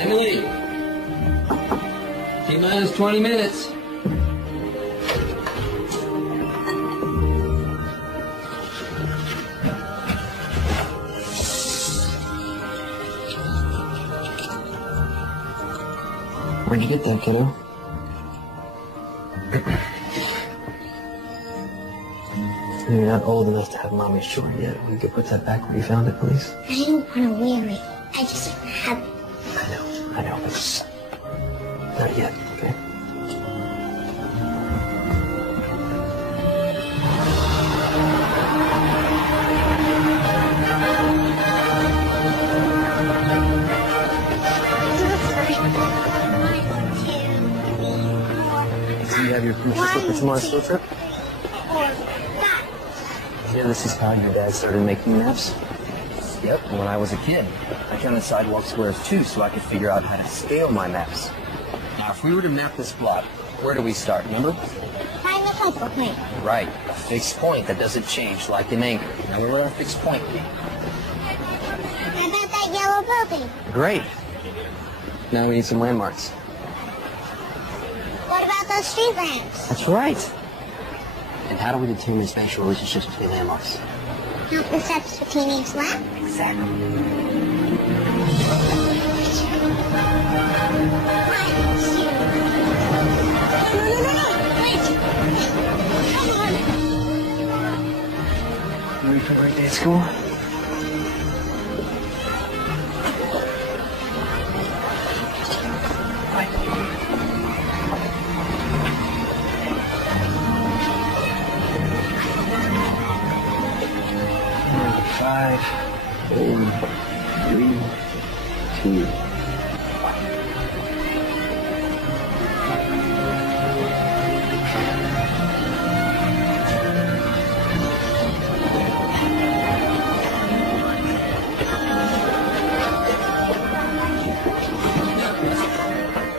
Emily, T-minus 20 minutes. Where'd you get that, kiddo? You're not old enough to have mommy's short yet. You could put that back where you found it, please. I didn't want to wear it. I just have it. I know, but just not yet, okay? Do you have your proof for tomorrow's field trip? Yeah, this is how your dad started making maps? Yep, when I was a kid. I counted sidewalk squares too, so I could figure out how to scale my maps. Now, if we were to map this block, where do we start, remember? Find the focal point. Right, a fixed point that doesn't change, like an anchor. Now, where would our fixed point be? How about that yellow building? Great. Now we need some landmarks. What about those street lamps? That's right. And how do we determine spatial relationships between landmarks? Not the steps between each lamp? Exactly. Ready for birthday at school? Five, 4, 3, 2, 1.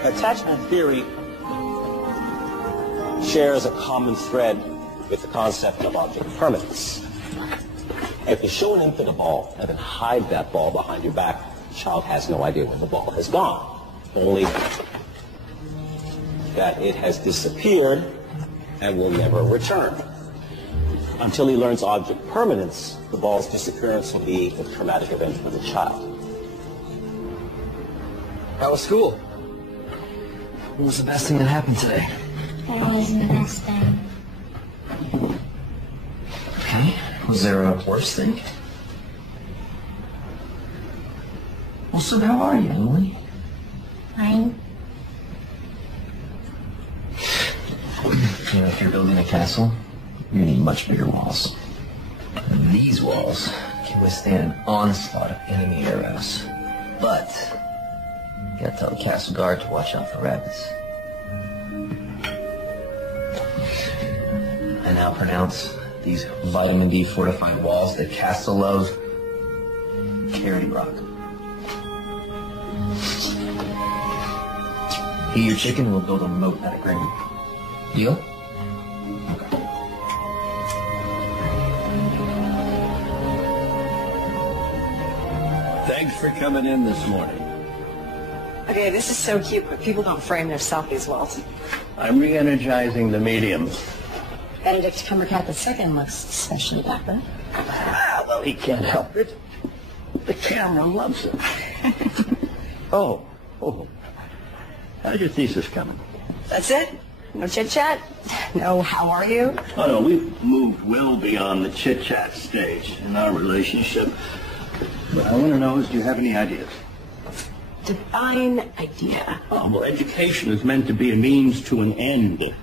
Attachment theory shares a common thread with the concept of object permanence. If you show an infant a ball and then hide that ball behind your back, the child has no idea where the ball has gone, only that it has disappeared and will never return. Until he learns object permanence, the ball's disappearance will be a traumatic event for the child. How was school? What was the best thing that happened today? That wasn't the best thing. Okay. Was there a worse thing? Well, so how are you, Emily? Fine. You know, if you're building a castle, you need much bigger walls. These walls can withstand an onslaught of enemy arrows. But you gotta tell the castle guard to watch out for rabbits. I now pronounce these vitamin D fortified walls that Castle loves Carry Rock. Eat your chicken, we'll build a moat out of granite. Deal? Thanks for coming in this morning. Okay, this is so cute, but people don't frame their selfies well. I'm re-energizing the medium. Benedict Cumberbatch II looks especially dapper. Ah, well, he can't help it. The camera loves it. Oh. How's your thesis coming? That's it? No chit-chat? No, how are you? Oh, no, we've moved well beyond the chit-chat stage in our relationship. What I want to know is, do you have any ideas? Define idea. Oh, well, education is meant to be a means to an end.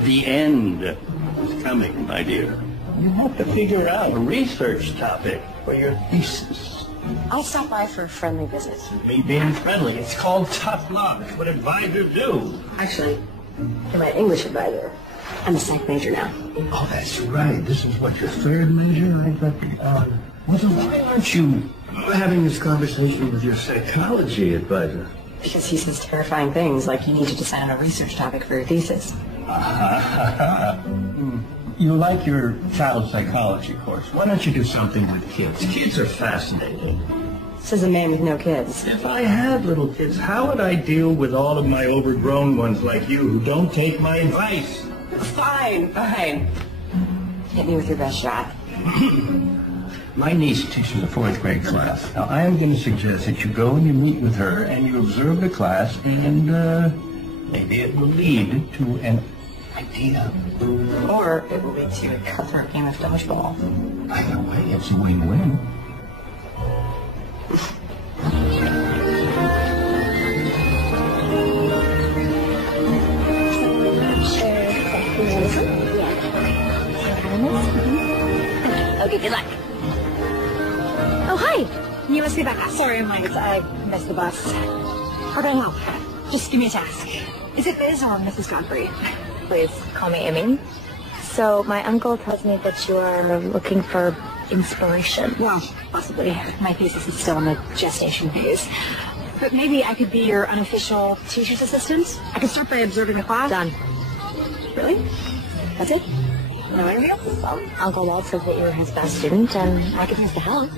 The end is coming, my dear. You have to figure out a research topic for your thesis. I'll stop by for a friendly visit. Me being friendly, it's called tough love. It's what advisors do. Actually, You're my English advisor. I'm a psych major now. Oh, that's right. This is what, your third major? I thought, well, then why aren't you having this conversation with your psychology advisor? Because he says terrifying things like you need to decide on a research topic for your thesis. You like your child psychology course. Why don't you do something with kids? Kids are fascinating. Says a man with no kids. If I had little kids, how would I deal with all of my overgrown ones like you who don't take my advice? Fine. Hit me with your best shot. My niece teaches a 4th grade class. Now, I am going to suggest that you go and you meet with her and you observe the class and maybe it will lead to an idea. Or it will lead to a cutthroat game of dodgeball. Either way, it's a win-win. Okay, good luck. Oh, hi. You must be back. Sorry, I'm late. I missed the bus. How can I help? Just give me a task. Is it Biz or Mrs. Godfrey? Please call me Amy. So my uncle tells me that you are looking for inspiration. Well, possibly. My thesis is still in the gestation phase. But maybe I could be your unofficial teacher's assistant. I could start by observing the class. Done. Really? That's it? No interview? Well, Uncle Walt says that you're his best student, and I could use the help.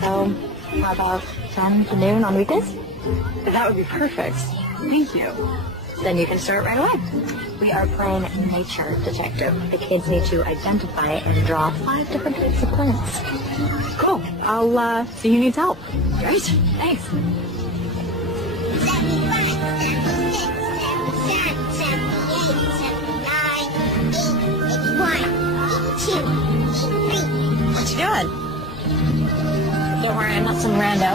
So how about 10 to noon on weekdays? That would be perfect. Thank you. Then you can start right away. We are playing nature detective. The kids need to identify and draw 5 different types of plants. Cool. I'll see who needs help. Great. Thanks. 82, 83. What you doing? Don't worry, I'm not some rando.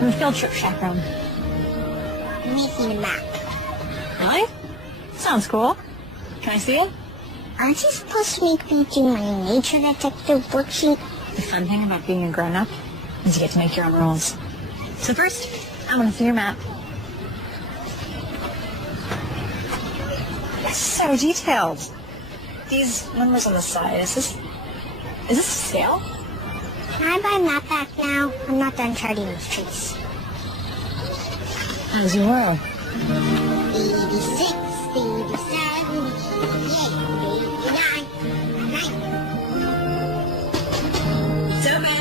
I'm a field trip chaperone. I'm making a map. Really? Sounds cool. Can I see it? Aren't you supposed to make me do my nature detective worksheet? The fun thing about being a grown-up is you get to make your own rules. So first, I want to see your map. It's so detailed. These numbers on the side, is this a scale? Can I buy a map back now? I'm not done charting these trees. As you will. 86, 87, 88, 89, 90. It's open.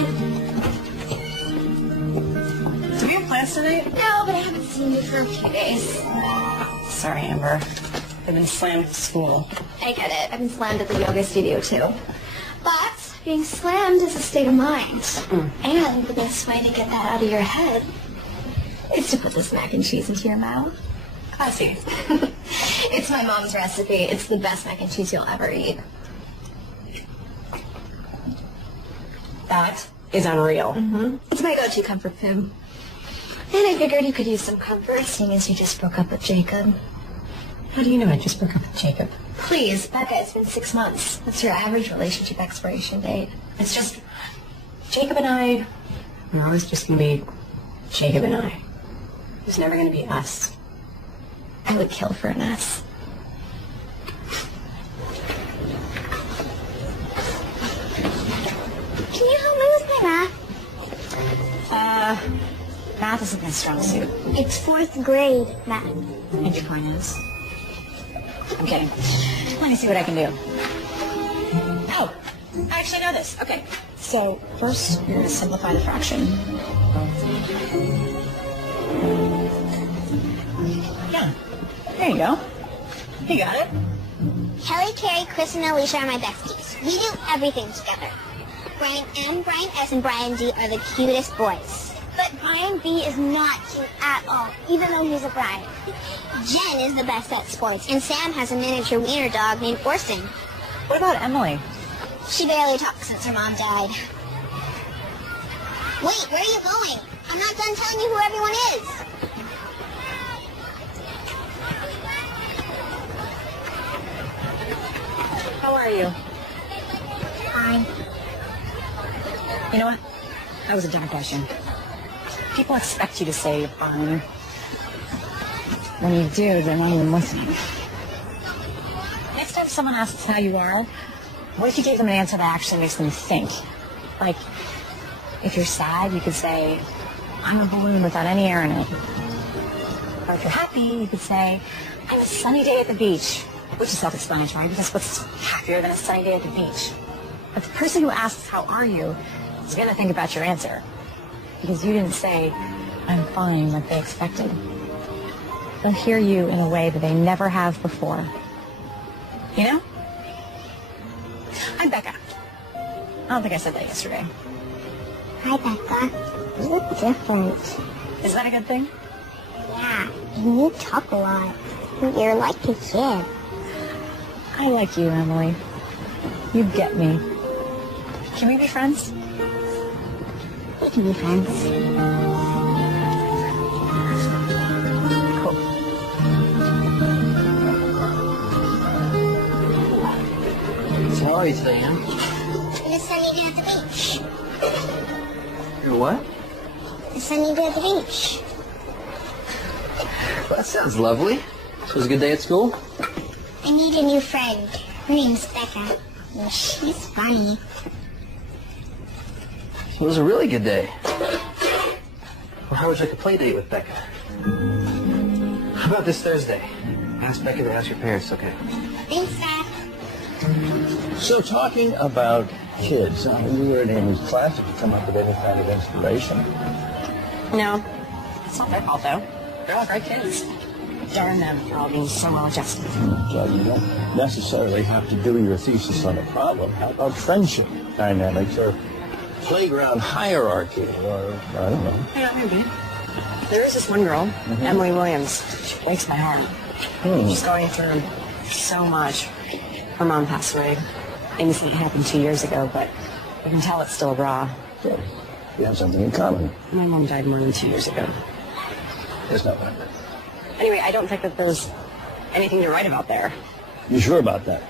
Do we have plans tonight? No, but I haven't seen you for a few days. Sorry, Amber. I've been slammed at school. I get it. I've been slammed at the yoga studio, too. But being slammed is a state of mind. And the best way to get that out of your head is to put this mac and cheese into your mouth. Classy. It's my mom's recipe. It's the best mac and cheese you'll ever eat. That is unreal. It's my go-to comfort food. And I figured you could use some comfort, seeing as you just broke up with Jacob. How do you know I just broke up with Jacob? Please, Becca, it's been 6 months. That's your average relationship expiration date. It's just Jacob and I are always just going to be Jacob and I. It's never going to be us. I would kill for an S. Can you help me with my math? Math isn't my strong suit. It's 4th grade math. And your point is? I'm kidding. Let me see what I can do. Oh, I actually know this. Okay. So first, you're going to simplify the fraction. Yeah. There you go. You got it. Kelly, Carrie, Chris, and Alicia are my besties. We do everything together. Brian M, Brian S, and Brian D are the cutest boys. But Brian B is not cute at all, even though he's a Brian. Jen is the best at sports, and Sam has a miniature wiener dog named Orson. What about Emily? She barely talks since her mom died. Wait, where are you going? I'm not done telling you who everyone is. How are you? Fine. You know what? That was a dumb question. People expect you to say you're fine. When you do, they're not even listening. if someone asks how you are, what if you gave them an answer that actually makes them think? Like, if you're sad, you could say, I'm a balloon without any air in it. Or if you're happy, you could say, I'm a sunny day at the beach. Which is self-explanatory, because what's happier than a sunny day at the beach? But the person who asks, how are you, is going to think about your answer. Because you didn't say, I'm fine, like they expected. They'll hear you in a way that they never have before. You know? I'm Becca. I don't think I said that yesterday. Hi, Becca. You look different. Is that a good thing? Yeah, and you talk a lot. You're like a kid. I like you, Emily. You get me. Can we be friends? We can be friends. Cool. So how are you today, Em? It's a sunny day at the beach. You're what? It's a sunny day at the beach. Well, that sounds lovely. So it was a good day at school? I need a new friend. Her name's Becca. And she's funny. So it was a really good day. Well, how would you like a play date with Becca? How about this Thursday? Ask Becca to ask your parents, okay? Thanks, Dad. So talking about kids, you were in Amy's class. Did you come up with any kind of inspiration? No. It's not their fault, though. They're all great kids. Darn them for all being so well adjusted. Well, you don't necessarily have to do your thesis on a problem. How about friendship dynamics or playground hierarchy or, I don't know. Yeah, maybe. There is this one girl, Emily Williams. She breaks my heart. She's going through so much. Her mom passed away. Amy said it happened 2 years ago, but you can tell it's still raw. So, you have something in common. My mom died more than 2 years ago. There's no one. Anyway, I don't think that there's anything to write about there. You sure about that?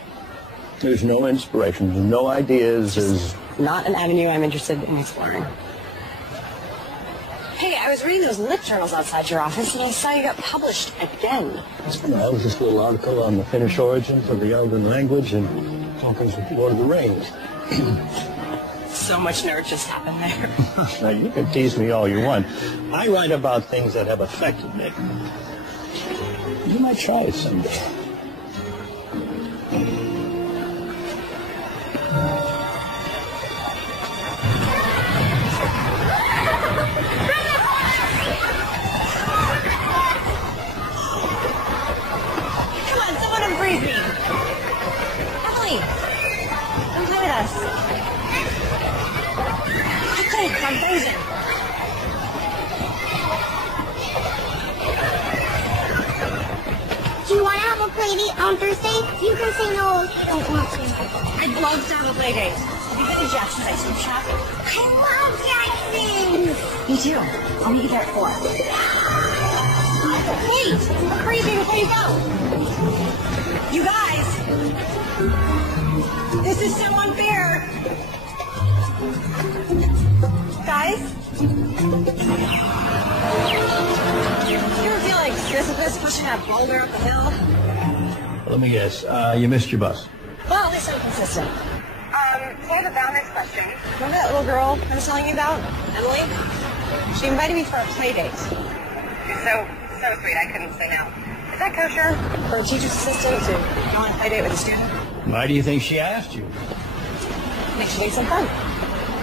There's no inspiration, there's no ideas, there's... Not an avenue I'm interested in exploring. Hey, I was reading those lit journals outside your office, and I saw you got published again. That was this little article on the Finnish origins of the Elven language and Tolkien's Lord of the Rings. So much nerd just happened there. Now, you can tease me all you want. I write about things that have affected me. You might try it someday. Come on, someone unfreeze me. Emily, come play with us. Okay, I'm freezing. Do you want to have a play date on Thursday? You can say no if you don't want to. I'd love to have a play date. Have you been to Jackson's ice cream shop? I love Jackson's! Me too. I'll meet you there at 4. Wait! Freeze me before you go! You guys! This is so unfair! Guys? You ever feel like Sisyphus pushing that boulder up the hill? Let me guess, you missed your bus. Well, at least I'm consistent. So I have a boundaries question. Remember that little girl I was telling you about, Emily? She invited me for a play date. So sweet, I couldn't say no. Is that kosher for a teacher's assistant to go on a play date with a student? Why do you think she asked you? Makes you make some fun.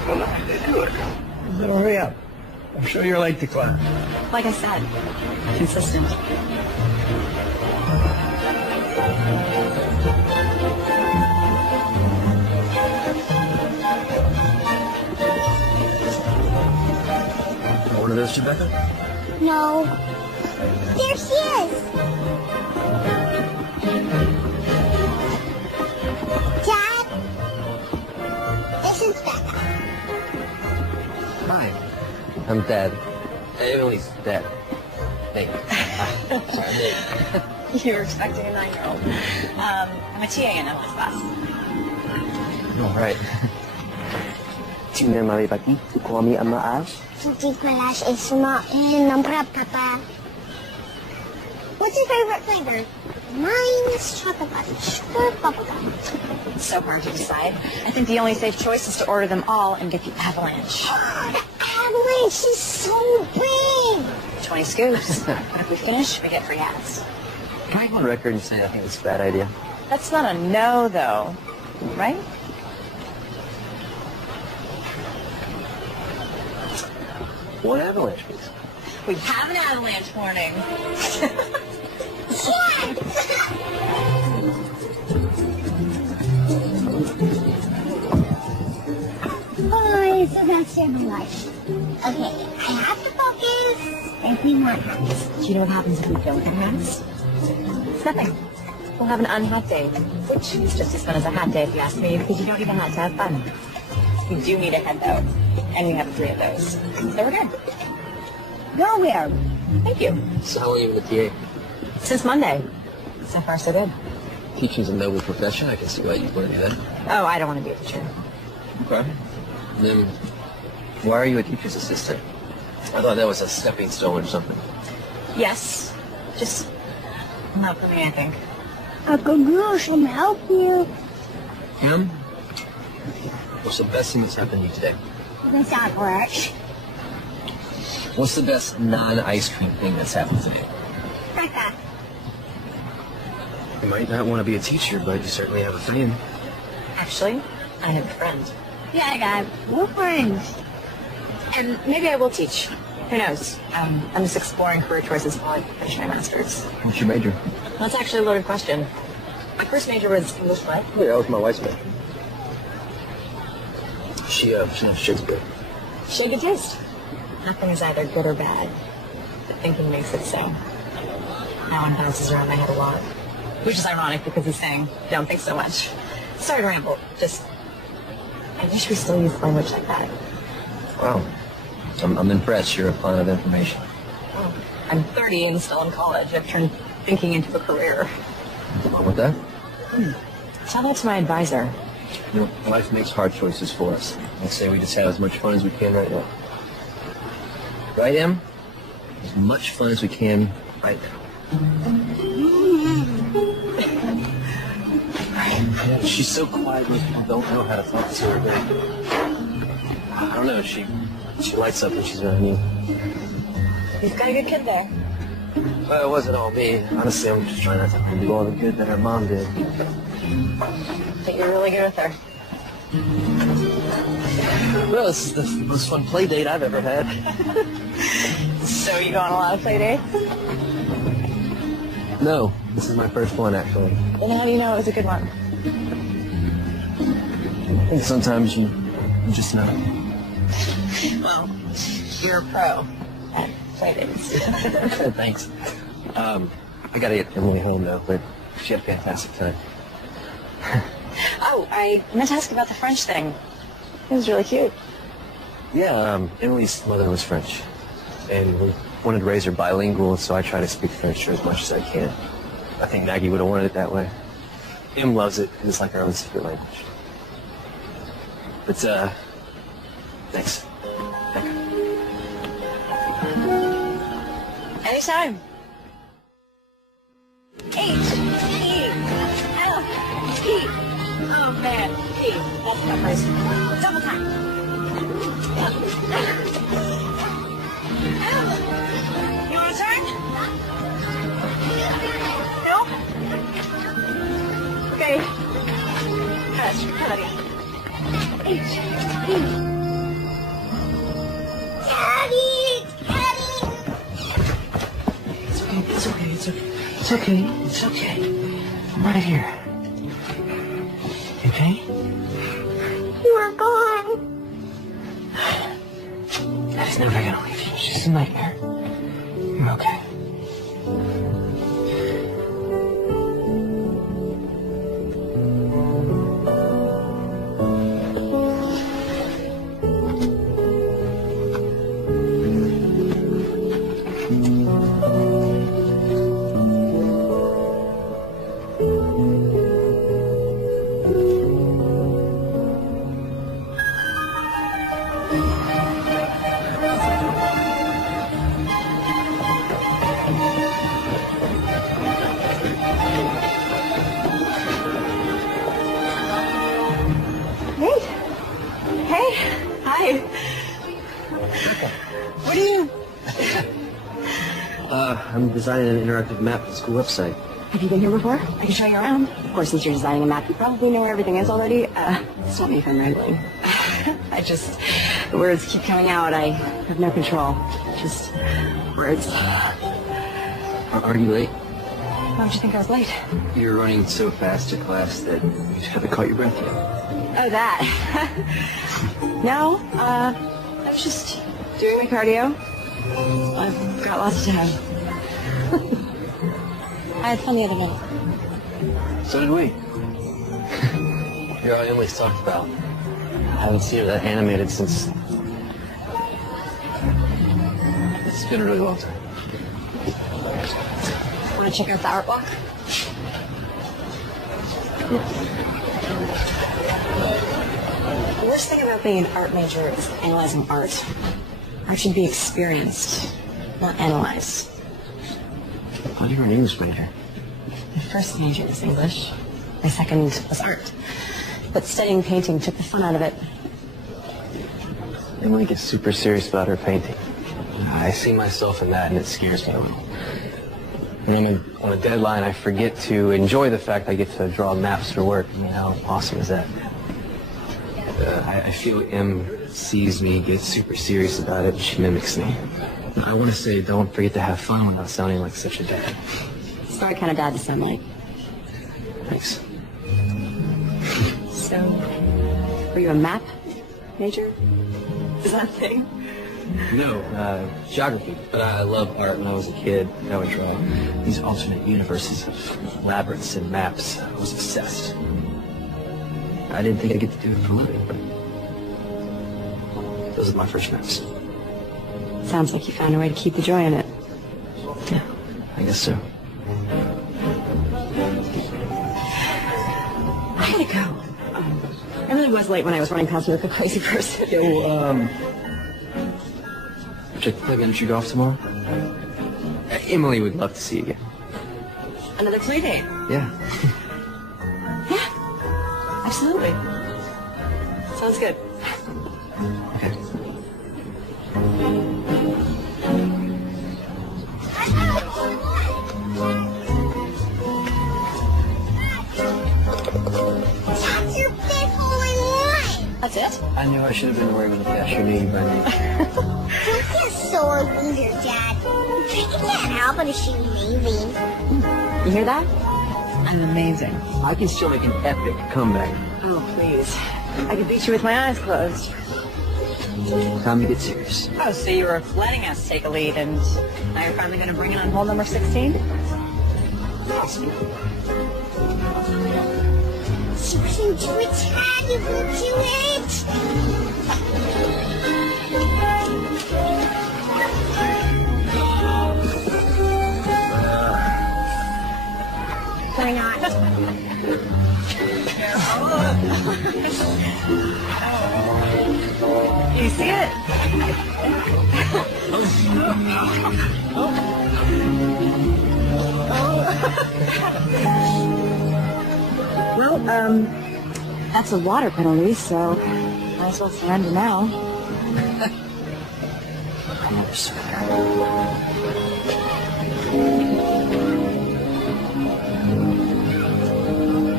Well, no, they do it. Better hurry up. I'm sure you're late to class. Like I said, consistent. One of those, Rebecca? No. There she is! Dad? This is Becca. Hi. I'm Dad. Emily's Dad. Nate. Sorry, Nate. You were expecting a 9-year-old. I'm a TA in Emily's class. All right. Sino mami pati? Kuami ang maas? Hindi pala siya sumain ng Papa. What's your favorite flavor? Mine Ice chocolate fudge or bubblegum? It's so hard to decide. I think the only safe choice is to order them all and get the avalanche. The avalanche is so big. 20 scoops. And if we finish, we get free hats. Can I go on record and say I think it's a bad idea? That's not a no, though, right? What avalanche, please? We have an avalanche warning. Boys, so that's their life. Okay, I have to focus if we want hats. Do you know what happens if we don't have hats? It's nothing. We'll have an unhat day, which is just as fun as a hat day, if you ask me, because you don't need a hat to have fun. We do need a head, though, and we have 3 of those. So we're good. Go where? Thank you. So how long have you been a TA? Since Monday. So far, so good. Teaching's a noble profession. I can see why you'd want to do that. Oh, I don't want to be a teacher. Okay. Then, why are you a teacher's assistant? I thought that was a stepping stone or something. Yes. Just not for me, I think. Uncle Goose can help you. Em, what's the best thing that's happened to you today? This not work. What's the best non-ice cream thing that's happened today? You might not want to be a teacher, but you certainly have a fan. Actually, I have a friend. Yeah, I got 4 friends. And maybe I will teach. Who knows? I'm just exploring career choices while I finish my master's. What's your major? That's actually a loaded question. My first major was English lit. Yeah, that was my wife's major. She knows Shakespeare. She had good taste. Nothing is either good or bad, but thinking makes it so. That one bounces around my head a lot. Which is ironic because he's saying, don't think so much. Sorry to ramble, just, I wish we still used language like that. Wow. I'm impressed. You're a font of information. Oh, I'm 30 and still in college. I've turned thinking into a career. What's wrong with that? Tell that to my advisor. You know, life makes hard choices for us. I say we just have as much fun as we can right now. Right, Em? As much fun as we can right now. She's so quiet, most people don't know how to talk to her, but I don't know, she lights up when she's around you. You've got a good kid there. Well, it wasn't all me. Honestly, I'm just trying not to do all the good that her mom did. But you're really good with her. Well, this is the most fun play date I've ever had. So you go on a lot of play dates? No, this is my first one, actually. Then how do you know it was a good one? I think sometimes you just know. Well, you're a pro at play dates. Thanks. I gotta get Emily home, though, but she had a fantastic time. Oh, I meant to ask about the French thing. It was really cute. Yeah, Emily's mother was French, and we wanted to raise her bilingual, so I try to speak French to her as much as I can. I think Maggie would have wanted it that way. Em loves it, and it's like her own secret language. But, thanks. Anytime. H-E-L-T. Oh, man. T. That's peppers. Double time. You want to turn? No? Okay. Hush, buddy. H-E. Daddy! Daddy! It's okay. It's okay. I'm right here. Okay? You are gone. Daddy's never gonna leave you. It's just a nightmare. I'm okay. I'm designing an interactive map for the school website. Have you been here before? I can show you around. Of course, since you're designing a map, you probably know where everything is already. Stop me if I'm rambling. The words keep coming out. I have no control. Just words. Are you late? Why would you think I was late? You were running so fast to class that you haven't caught your breath yet. Oh, that. No, I was just doing my cardio. I've got lots to have. I had fun the other night. So did we. You're all Emily's talked about. I haven't seen her that animated since... It's been a really long time. Want to check out the art walk? The worst thing about being an art major is analyzing art. Art should be experienced, not analyzed. I thought you were an English major. My first major was English. My second was art. But studying painting took the fun out of it. Emily gets super serious about her painting. I see myself in that, and it scares me a little. When I'm on a deadline, I forget to enjoy the fact I get to draw maps for work. I mean, how awesome is that? I feel Em sees me, gets super serious about it, and she mimics me. I want to say, don't forget to have fun without sounding like such a dad. It's the right kind of dad to sound like. Thanks. So, were you a map major? Is that a thing? No, geography. But I love art. When I was a kid, I would draw these alternate universes of labyrinths and maps. I was obsessed. I didn't think I'd get to do it for a living, but those are my first maps. Sounds like you found a way to keep the joy in it. Yeah, I guess so. I gotta go. I really was late when I was running past you like a crazy person. Yeah, well, check the play again. Should go off tomorrow? Emily would love to see you again. Another play date? Yeah. Yeah, absolutely. Sounds good. Okay. That's your big hole-in-one. That's it? I knew I should have been wearing the cashier name by now. You're a sore loser, Dad. You can't help but assume amazing. You hear that? I'm amazing. I can still make an epic comeback. Oh, please. I could beat you with my eyes closed. Time to get serious. Oh, so you were letting us take a lead, and now you're finally going to bring it on hole number 16? Something to attack, you will do it. Why not? You see it? Well, that's a water penalty, so might as well surrender now. I never surrender.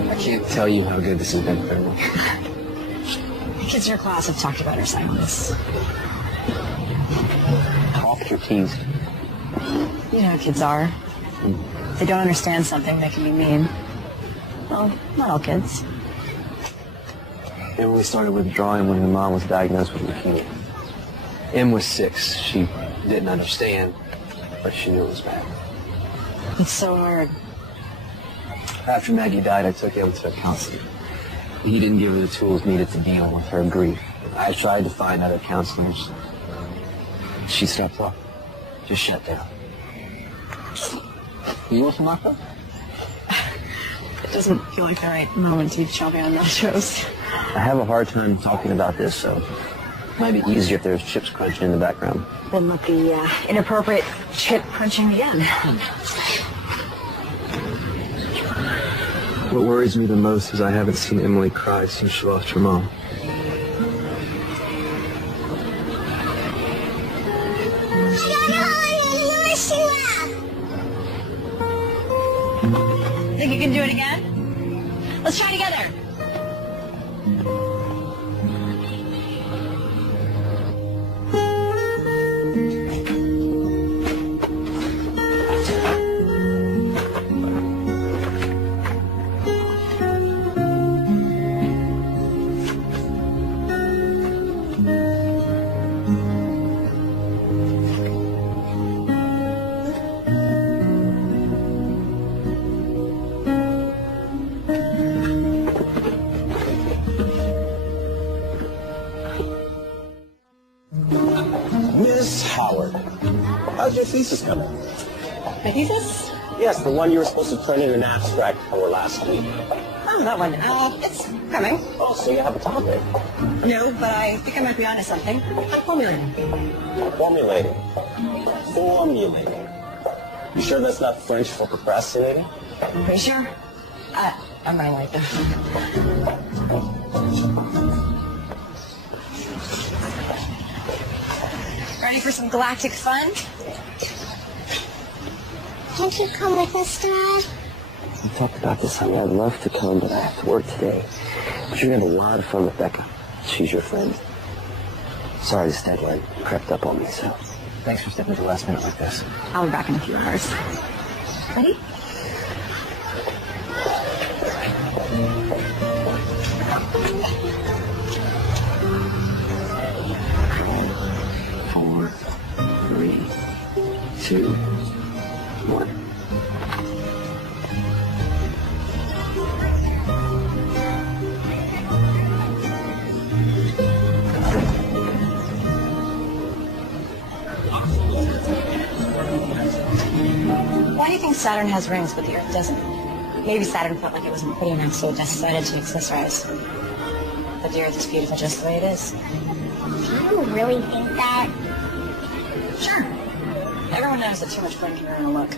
I can't tell you how good this has been for Emily. The kids in your class have talked about her silence. Off your teased. You know how kids are. If they don't understand something, they can be mean. Well, not all kids. Emily started withdrawing when her mom was diagnosed with leukemia. Em was 6. She didn't understand, but she knew it was bad. It's so hard. After Maggie died, I took Em to a counselor. He didn't give her the tools needed to deal with her grief. I tried to find other counselors. She stopped talking. Just shut down. You want some Martha? It doesn't feel like the right moment to be chomping on nachos. I have a hard time talking about this, so it might be easier if there's chips crunching in the background. Then let the inappropriate chip crunching begin. What worries me the most is I haven't seen Emily cry since she lost her mom. Think you can do it again? Let's try together. Miss Howard, how's your thesis coming? My thesis? Yes, the one you were supposed to turn in an abstract for last week. Oh, that one. It's coming. Oh, so you have a topic. No, but I think I might be onto something. I'm formulating. Formulating. Formulating. You sure that's not French for procrastinating? Pretty sure? I'm running late though. Ready for some galactic fun? Can't you come with us, Dad? We talked about this, honey. I'd love to come, but I have to work today. But you're going to have a lot of fun with Becca. She's your friend. Sorry this deadline crept up on me, so thanks for stepping at the last minute like this. I'll be back in a few hours. Ready? Four, three, two, one. Why do you think Saturn has rings but the Earth doesn't? Maybe Saturn felt like it wasn't pretty enough, so it decided to accessorize. But the Earth is beautiful just the way it is. I don't really think that. Sure. Everyone knows that too much fun can ruin a look.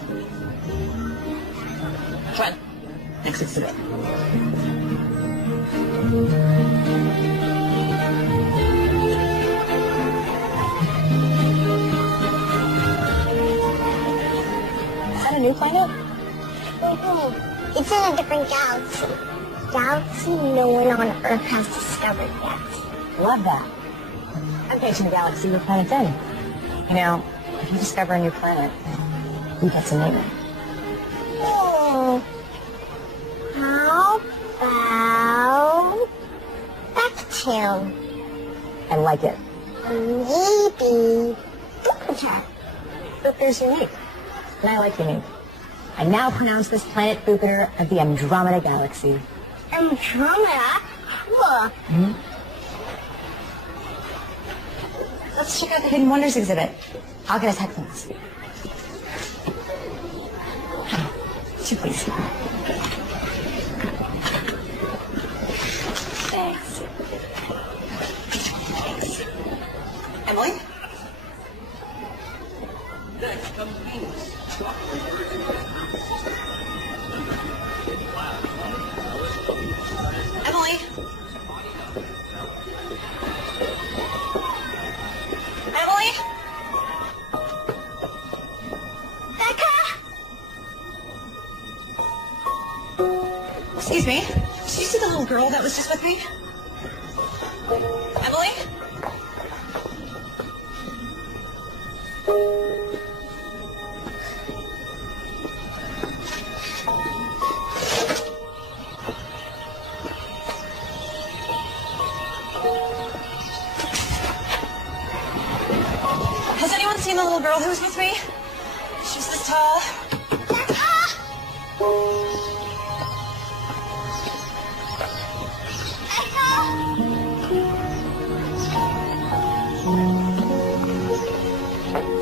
Come on. Next exhibit. Is that a new planet? Mm-hmm. It's in a different galaxy. Galaxy no one on Earth has discovered yet. Love that. I'm painting the galaxy your planet's in. You know, if you discover a new planet, you get to name it. Oh. How about Neptune? I like it. Maybe Jupiter. Jupiter's unique. And I like unique. I now pronounce this planet Jupiter of the Andromeda Galaxy. Andromeda? Cool. Let's check out the Hidden Wonders exhibit. I'll get us headphones. Two, please. Thanks. Emily? Emily? Emily? Becca? Excuse me. Did you see the little girl that was just with me? Emily? Has anyone seen the little girl who was with me? She was this tall.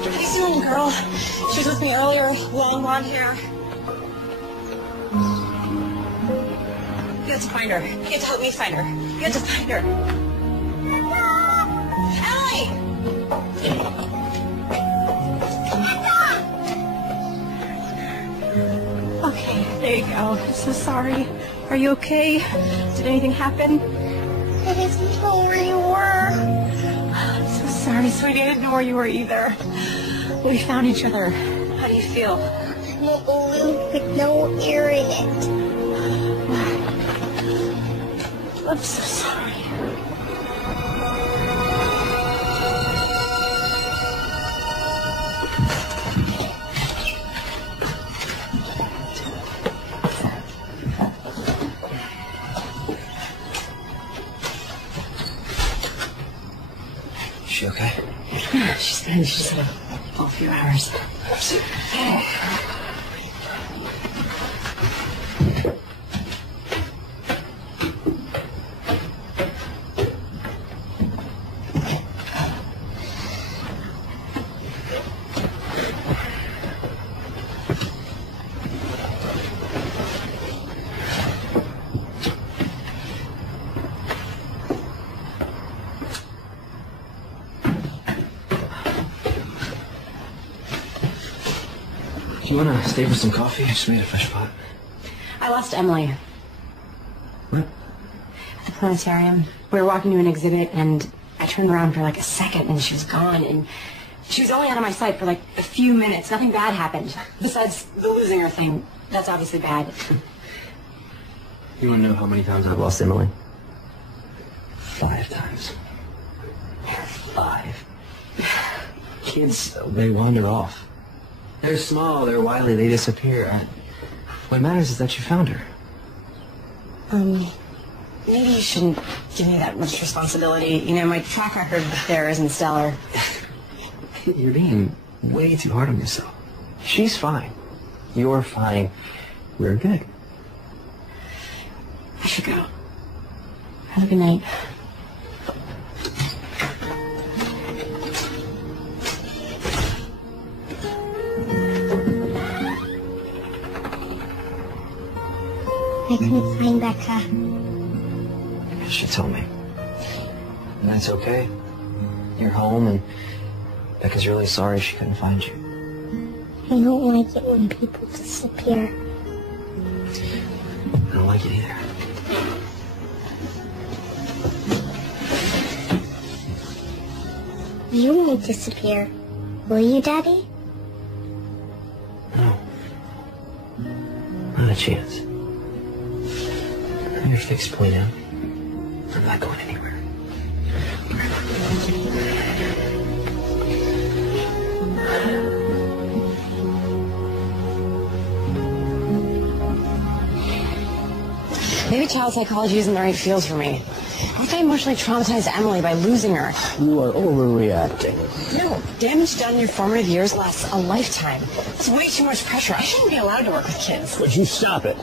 Have you seen the little girl? She was with me earlier, long blonde hair. You have to find her. You have to help me find her. You have to find her. Emily! Okay, there you go. I'm so sorry. Are you okay? Did anything happen? I didn't know where you were. I'm so sorry, sweetie. I didn't know where you were either. We found each other. How do you feel? No giant balloon with no air in it. I'm so sorry. Is she okay? Yeah, she's fine. She's had a few hours. Do you want to stay for some coffee? I just made a fresh pot. I lost Emily What? at the planetarium. We were walking to an exhibit, and I turned around for like a second, and she was gone. And she was only out of my sight for like a few minutes. Nothing bad happened. Besides the losing her thing. That's obviously bad. You want to know how many times I've lost Emily? 5 times. 5. Kids, they wander off. They're small, they're wily, they disappear. What matters is that you found her. Maybe you shouldn't give me that much responsibility. You know, my track record there isn't stellar. You're being way too hard on yourself. She's fine. You're fine. We're good. I should go. Have a good night. I couldn't find Becca. She told me. And that's okay. You're home, and Becca's really sorry she couldn't find you. I don't like it when people disappear. I don't like it either. You won't disappear, will you, Daddy? No. Not a chance. You're fixed, Polina. I'm not going anywhere. Maybe child psychology isn't the right field for me. What if I emotionally traumatized Emily by losing her? You are overreacting. No, damage done in your formative years lasts a lifetime. It's way too much pressure. I shouldn't be allowed to work with kids. Would you stop it?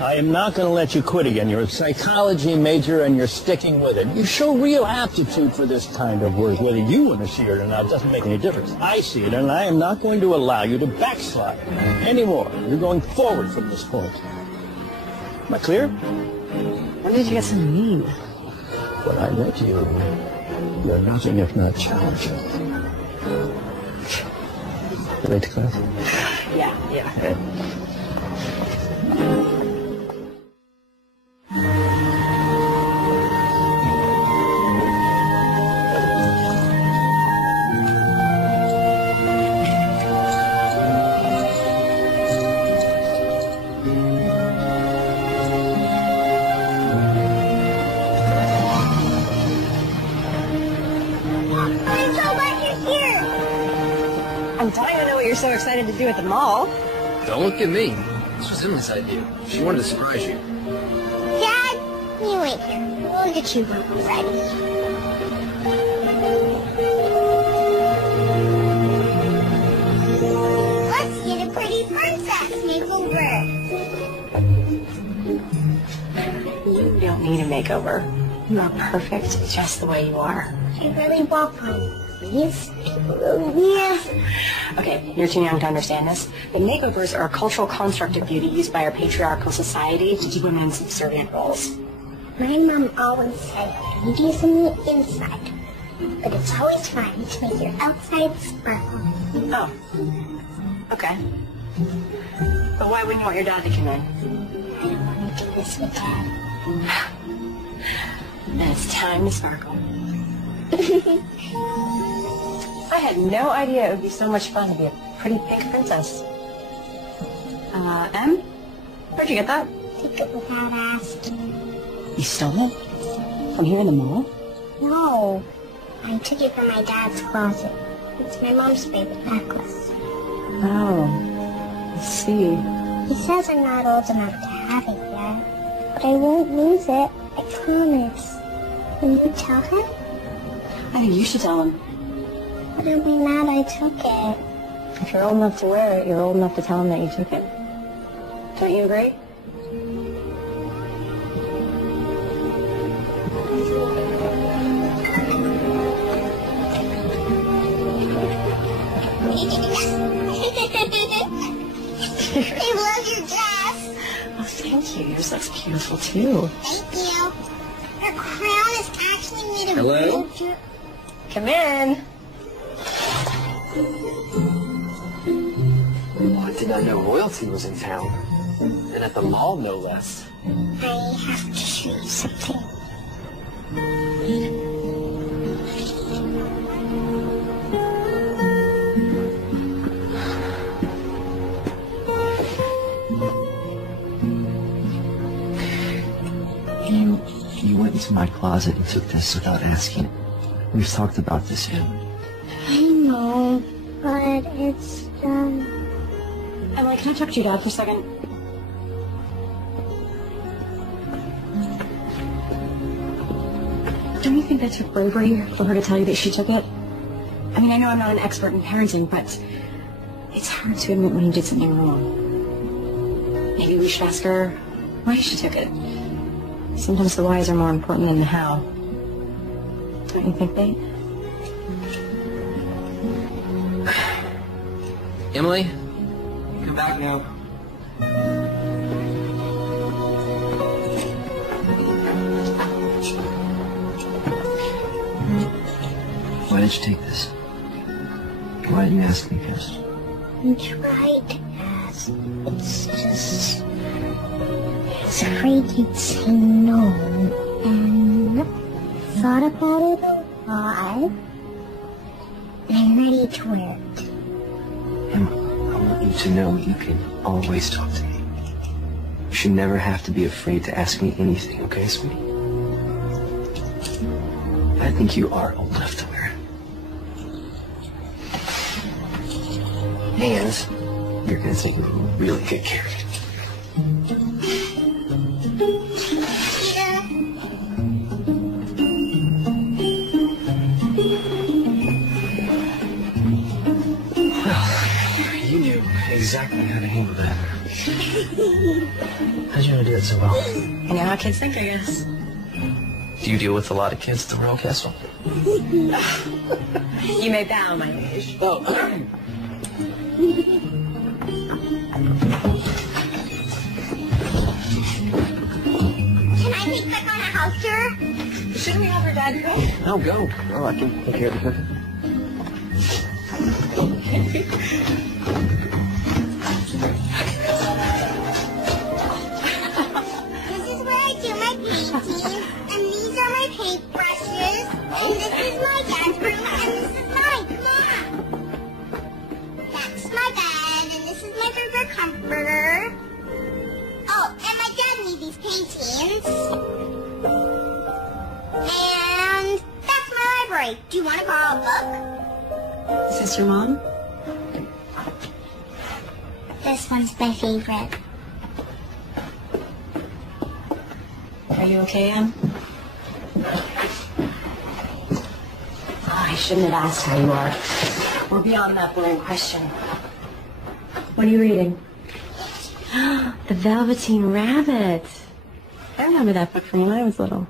I am not going to let you quit again. You're a psychology major and you're sticking with it. You show real aptitude for this kind of work. Whether you want to see it or not doesn't make any difference. I see it, and I am not going to allow you to backslide anymore. You're going forward from this point. Am I clear? When did you get so mean? When I met you, you're nothing if not challenging. Late to class? Yeah. I'm so glad you're here. I'm dying to know what you're so excited to do at the mall. Don't look at me. This was Emily's idea. She wanted to surprise you. Dad, you wait here. We'll get you when we're ready. Let's get a pretty princess makeover. You don't need a makeover. You are perfect just the way you are. I really want one. Please? Yes. Okay, you're too young to understand this. But makeovers are a cultural construct of beauty used by our patriarchal society to keep women in subservient roles. My mom always said beauty is in the inside, but it's always fine to make your outside sparkle. Oh. Okay. But why wouldn't you want your dad to come in? I don't want to do this with Dad. And it's time to sparkle. I had no idea it would be so much fun to be a pretty pink princess. Em? Where'd you get that? Took it without asking. You stole it? From here in the mall? No. I took it from my dad's closet. It's my mom's favorite necklace. Oh, I see. He says I'm not old enough to have it yet. But I won't lose it. I promise. Will you tell him? I think you should tell him. But I'll be mad I took it. If you're old enough to wear it, you're old enough to tell him that you took it. Don't you agree? I love your dress. Oh, thank you. Yours looks beautiful, too. Thank you. Your crown is actually made of Hello? real Come in. Oh, I did not know royalty was in town. And at the mall, no less. I have to show you something. You went into my closet and took this without asking. We've talked about this yet. I know, but it's, Emily, can I talk to your dad for a second? Don't you think that took bravery for her to tell you that she took it? I mean, I know I'm not an expert in parenting, but it's hard to admit when you did something wrong. Maybe we should ask her why she took it. Sometimes the whys are more important than the how. Don't you think, Nate? Emily, come back now. Why did you take this? Why didn't you ask me first? I tried to ask. It's just... It's afraid you'd say no. And thought about it a lot. And I'm ready to wear it. And I want you to know you can always talk to me. You should never have to be afraid to ask me anything, okay, sweetie? I think you are old enough to wear it. And you're going to take really good care of it. You knew exactly how to handle that. How'd you know to do it so well? I know how kids think, I guess. Do you deal with a lot of kids at the Royal Castle? You may bow, my liege. Oh. Can I be quick on a house tour? Shouldn't we have her dad go? No, go. Oh, I can take care of the cooking. This is where I do my paintings, and these are my paintbrushes, and this is my dad's room, and this is mine. Come on. That's my bed, and this is my favorite comforter. Oh, and my dad made these paintings. And that's my library. Do you want to borrow a book? Is this your mom? This one's my favorite. Are you okay, Em? Oh, I shouldn't have asked how you are. We're beyond that boring question. What are you reading? The Velveteen Rabbit. I remember that book from when I was little.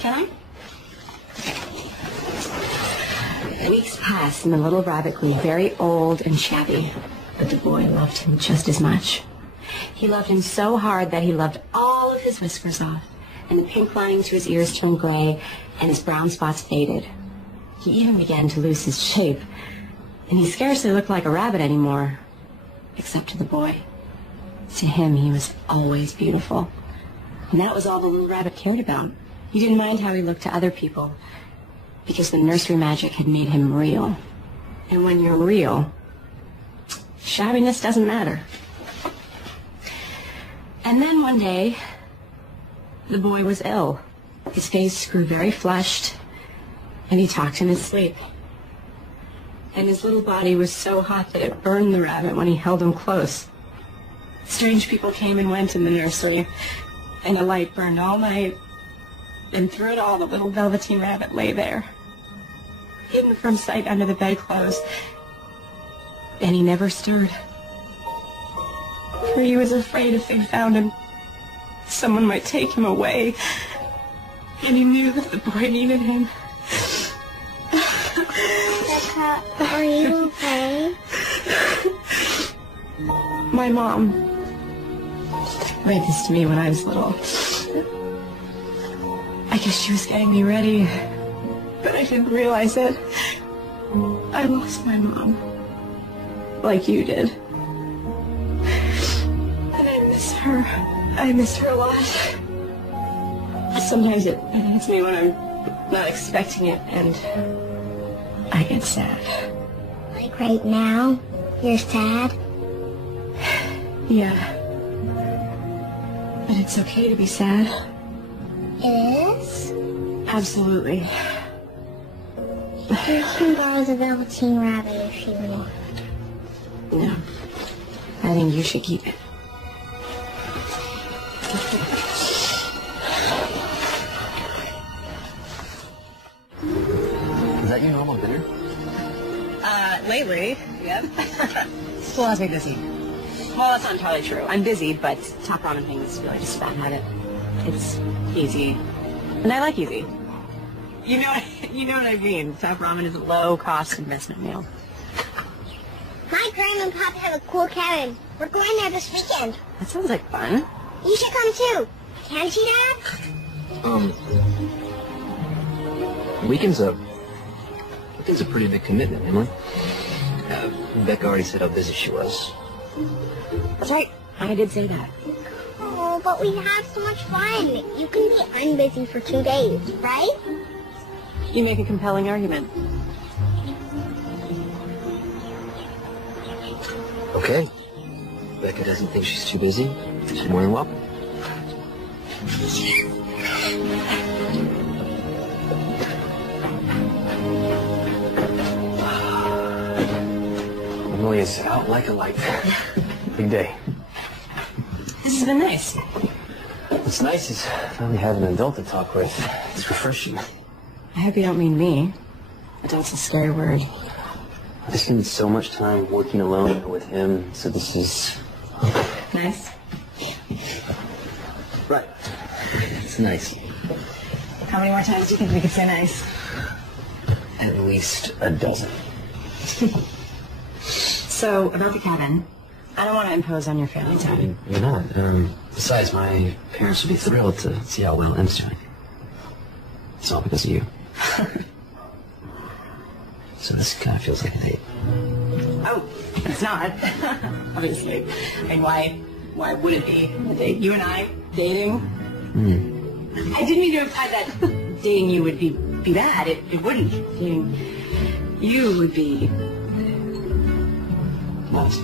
Can I? Weeks passed and the little rabbit grew very old and shabby. But the boy loved him just as much. He loved him so hard that he loved all of his whiskers off, and the pink lining to his ears turned gray, and his brown spots faded. He even began to lose his shape, and he scarcely looked like a rabbit anymore, except to the boy. To him, he was always beautiful, and that was all the little rabbit cared about. He didn't mind how he looked to other people, because the nursery magic had made him real. And when you're real, shabbiness doesn't matter. And then one day, the boy was ill. His face grew very flushed, and he talked in his sleep. And his little body was so hot that it burned the rabbit when he held him close. Strange people came and went in the nursery, and a light burned all night, and through it all the little Velveteen Rabbit lay there, hidden from sight under the bedclothes, and he never stirred. For he was afraid if they found him, someone might take him away, and he knew that the boy needed him. Becca, are you okay? My mom read this to me when I was little. I guess she was getting me ready, but I didn't realize it. I lost my mom, like you did. And I miss her. I miss her a lot. Sometimes it hits me when I'm not expecting it, and I get sad. Like right now? You're sad? Yeah. But it's okay to be sad. It is? Absolutely. You can borrow the Velveteen Rabbit if you want. No. I think you should keep it. Is that your normal dinner? Lately, yep. School has me busy. Well, that's not entirely true. I'm busy, but top ramen thing is really just a bad habit. It's easy. And I like easy. You know what I mean. Top ramen is a low-cost investment meal. My grandma and Papa have a cool cabin. We're going there this weekend. That sounds like fun. You should come too. Can't you, Dad? Weekend's a pretty big commitment, Emily. Becca already said how busy she was. That's right. I did say that. Oh, but we have so much fun. You can be unbusy for 2 days, right? You make a compelling argument. Okay. Becca doesn't think she's too busy. She's more than welcome. Emily is out like a light. Big day. This has been nice. What's nice is finally having an adult to talk with. It's refreshing. I hope you don't mean me. Adult's a scary word. I spend so much time working alone with him, so this is... Nice. Right. It's nice. How many more times do you think we could say nice? At least a dozen. So, about the cabin, I don't want to impose on your family time. You're not. Besides, my parents would be thrilled to see how well Em's doing. It's all because of you. So this kind of feels like a date. Oh, it's not. Obviously. I mean, why would it be a date? You and I dating? I didn't mean to imply that dating you would be bad. It wouldn't. Dating you would be... Nice.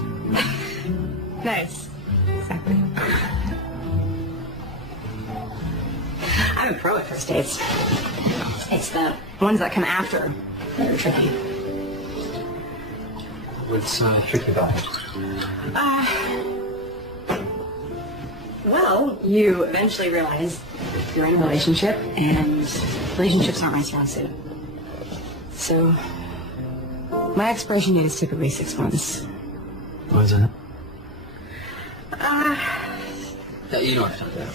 Nice. Exactly. I'm a pro at first dates. It's the ones that come after that are tricky. What's tricky about it? Well, you eventually realize you're in a relationship, and relationships aren't my strong suit. So, my expiration date is typically 6 months. What is that? You don't have to talk about.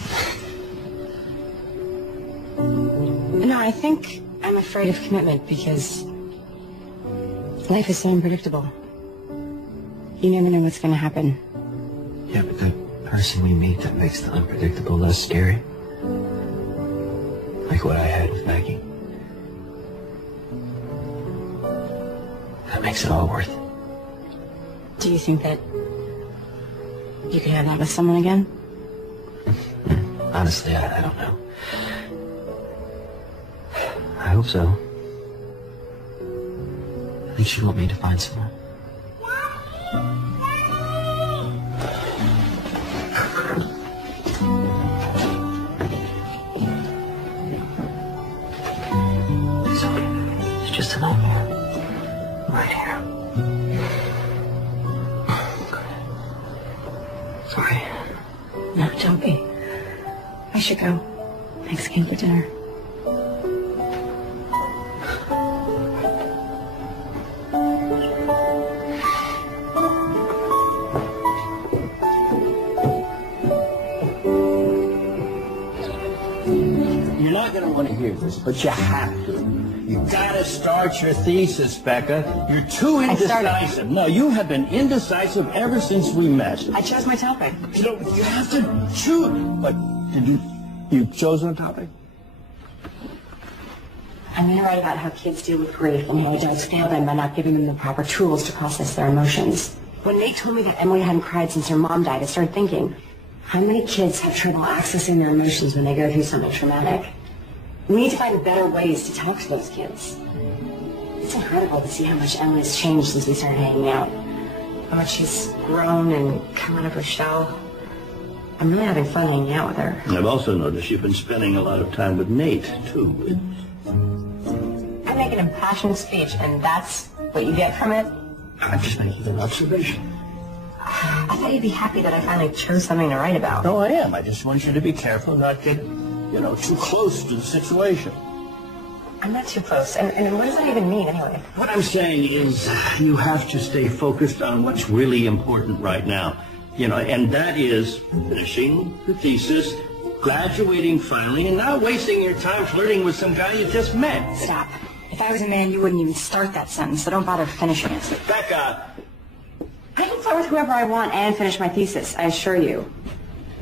No, I think I'm afraid of commitment because life is so unpredictable. You never know what's going to happen. Yeah, but the person we meet that makes the unpredictable less scary. Like what I had with Maggie. That makes it all worth it. Do you think that you could have that with someone again? Honestly, I don't know. I hope so. I think she'd want me to find someone. I should go. Thanks again for dinner. You're not going to want to hear this, but you have to. You gotta start your thesis, Becca. You're too indecisive. No, you have been indecisive ever since we met. I chose my topic. You have to choose. But did you've chosen a topic? I'm going to write about how kids deal with grief and how adults fail them by not giving them the proper tools to process their emotions. When Nate told me that Emily hadn't cried since her mom died, I started thinking, how many kids have trouble accessing their emotions when they go through something traumatic? We need to find better ways to talk to those kids. It's incredible to see how much Emily's changed since we started hanging out. How much she's grown and come out of her shell. I'm really having fun hanging out with her. I've also noticed you've been spending a lot of time with Nate, too. I make an impassioned speech, and that's what you get from it? I'm just making an observation. I thought you'd be happy that I finally chose something to write about. No, I am. I just want you to be careful not to get, too close to the situation. I'm not too close. And what does that even mean, anyway? What I'm saying is you have to stay focused on what's really important right now. And that is finishing the thesis, graduating finally, and not wasting your time flirting with some guy you just met. Stop. If I was a man, you wouldn't even start that sentence, so don't bother finishing it. Becca! I can flirt with whoever I want and finish my thesis, I assure you.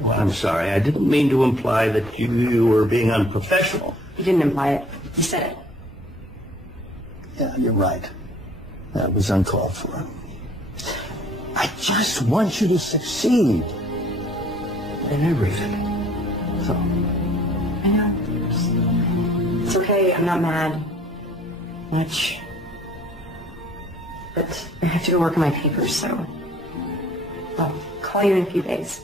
Well, I'm sorry. I didn't mean to imply that you were being unprofessional. You didn't imply it. You said it. Yeah, you're right. That was uncalled for. I just want you to succeed in everything. So. I know. It's okay. I'm not mad. Much. But I have to go work on my papers, so I'll call you in a few days.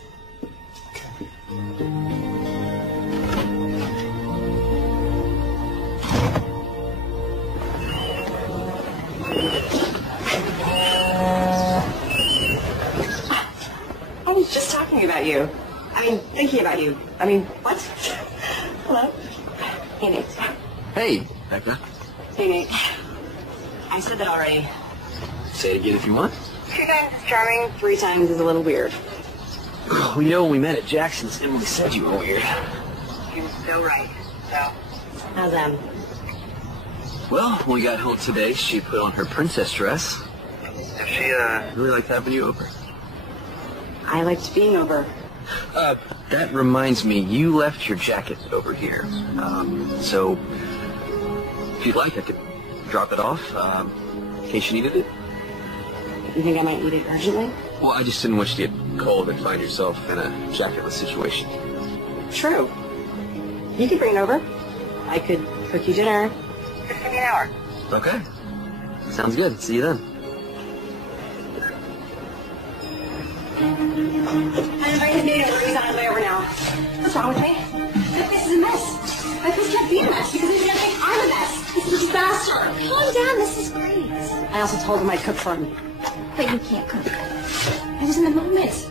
I was just talking about you. Thinking about you. What? Hello? Hey, Nate. Hey, Becca. Hey, Nate. I said that already. Say it again if you want. 2 times is charming, 3 times is a little weird. Well, when we met at Jackson's, Emily said you were weird. You're so right. So, how's Em? Well, when we got home today, she put on her princess dress. She really liked having you over. I liked being over. That reminds me, you left your jacket over here. So, if you'd like, I could drop it off, in case you needed it. You think I might need it urgently? Well, I just didn't want you to get cold and find yourself in a jacketless situation. True. You could bring it over. I could cook you dinner. Just give me an hour. Okay. Sounds good. See you then. I invited Nate over. He's on his way over now. What's wrong with me? My place is a mess. My place can't be a mess because if you don't think I'm a mess, it's a disaster. Calm down, this is great. I also told him I'd cook for him. But you can't cook. I was in the moment.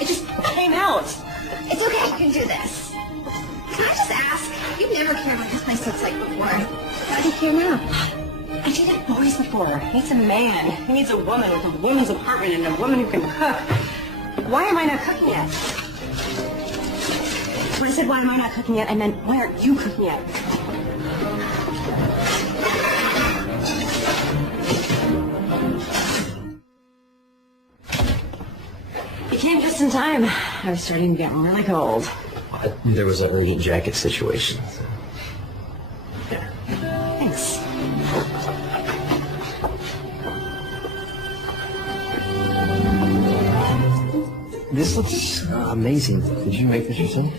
It just came out. It's okay, you can do this. Can I just ask? You've never cared what this place looks like before. Why do you care now? I dated boys before. He needs a man. He needs a woman with a woman's apartment and a woman who can cook. Why am I not cooking yet? When I said why am I not cooking yet, I meant why aren't you cooking yet? You came just in time. I was starting to get really cold. There was an urgent jacket situation. Yeah. Thanks. This looks amazing. Did you make this yourself?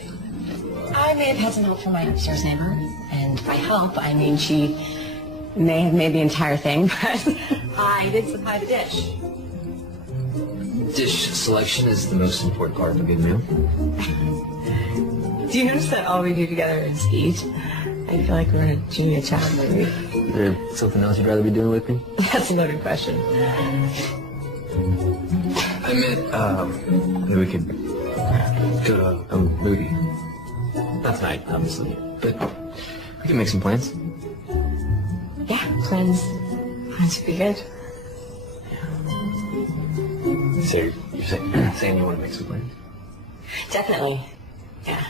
I may have had some help from my upstairs neighbor, and by help, I mean she may have made the entire thing, but I did supply the dish. Dish selection is the most important part of a good meal. Do you notice that all we do together is eat? I feel like we're in a junior child movie. Is there something else you'd rather be doing with me? That's a loaded question. I meant, maybe we could go to a movie. Not tonight, obviously. But we can make some plans. Yeah, plans would be good. So you're saying you want to make some plans? Definitely. Yeah.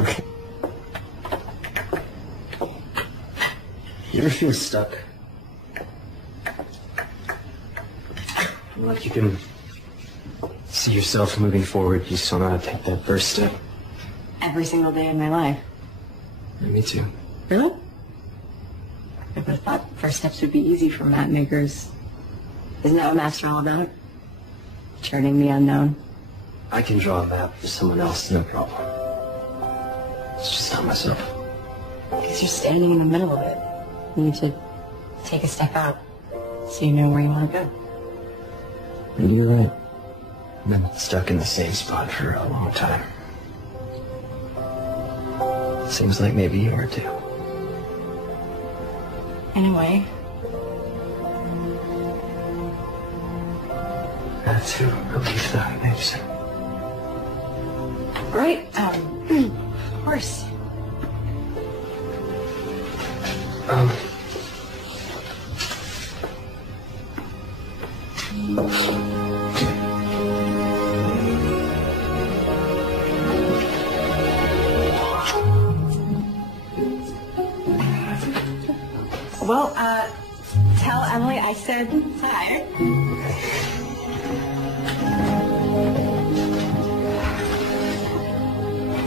Okay. You ever feel stuck? Like you can see yourself moving forward, you just don't know how to take that first step. Every single day of my life. Yeah, me too. Really? I would have thought first steps would be easy for map makers. Isn't that what maps are all about? Charting the unknown. I can draw a map for someone else, no problem. It's just not myself. Because you're standing in the middle of it. You need to take a step out so you know where you want to go. Maybe you're right. I've been stuck in the same spot for a long time. Seems like maybe you are too. In a way. That's who believes that makes it. Right. Of course. Well, tell Emily I said hi.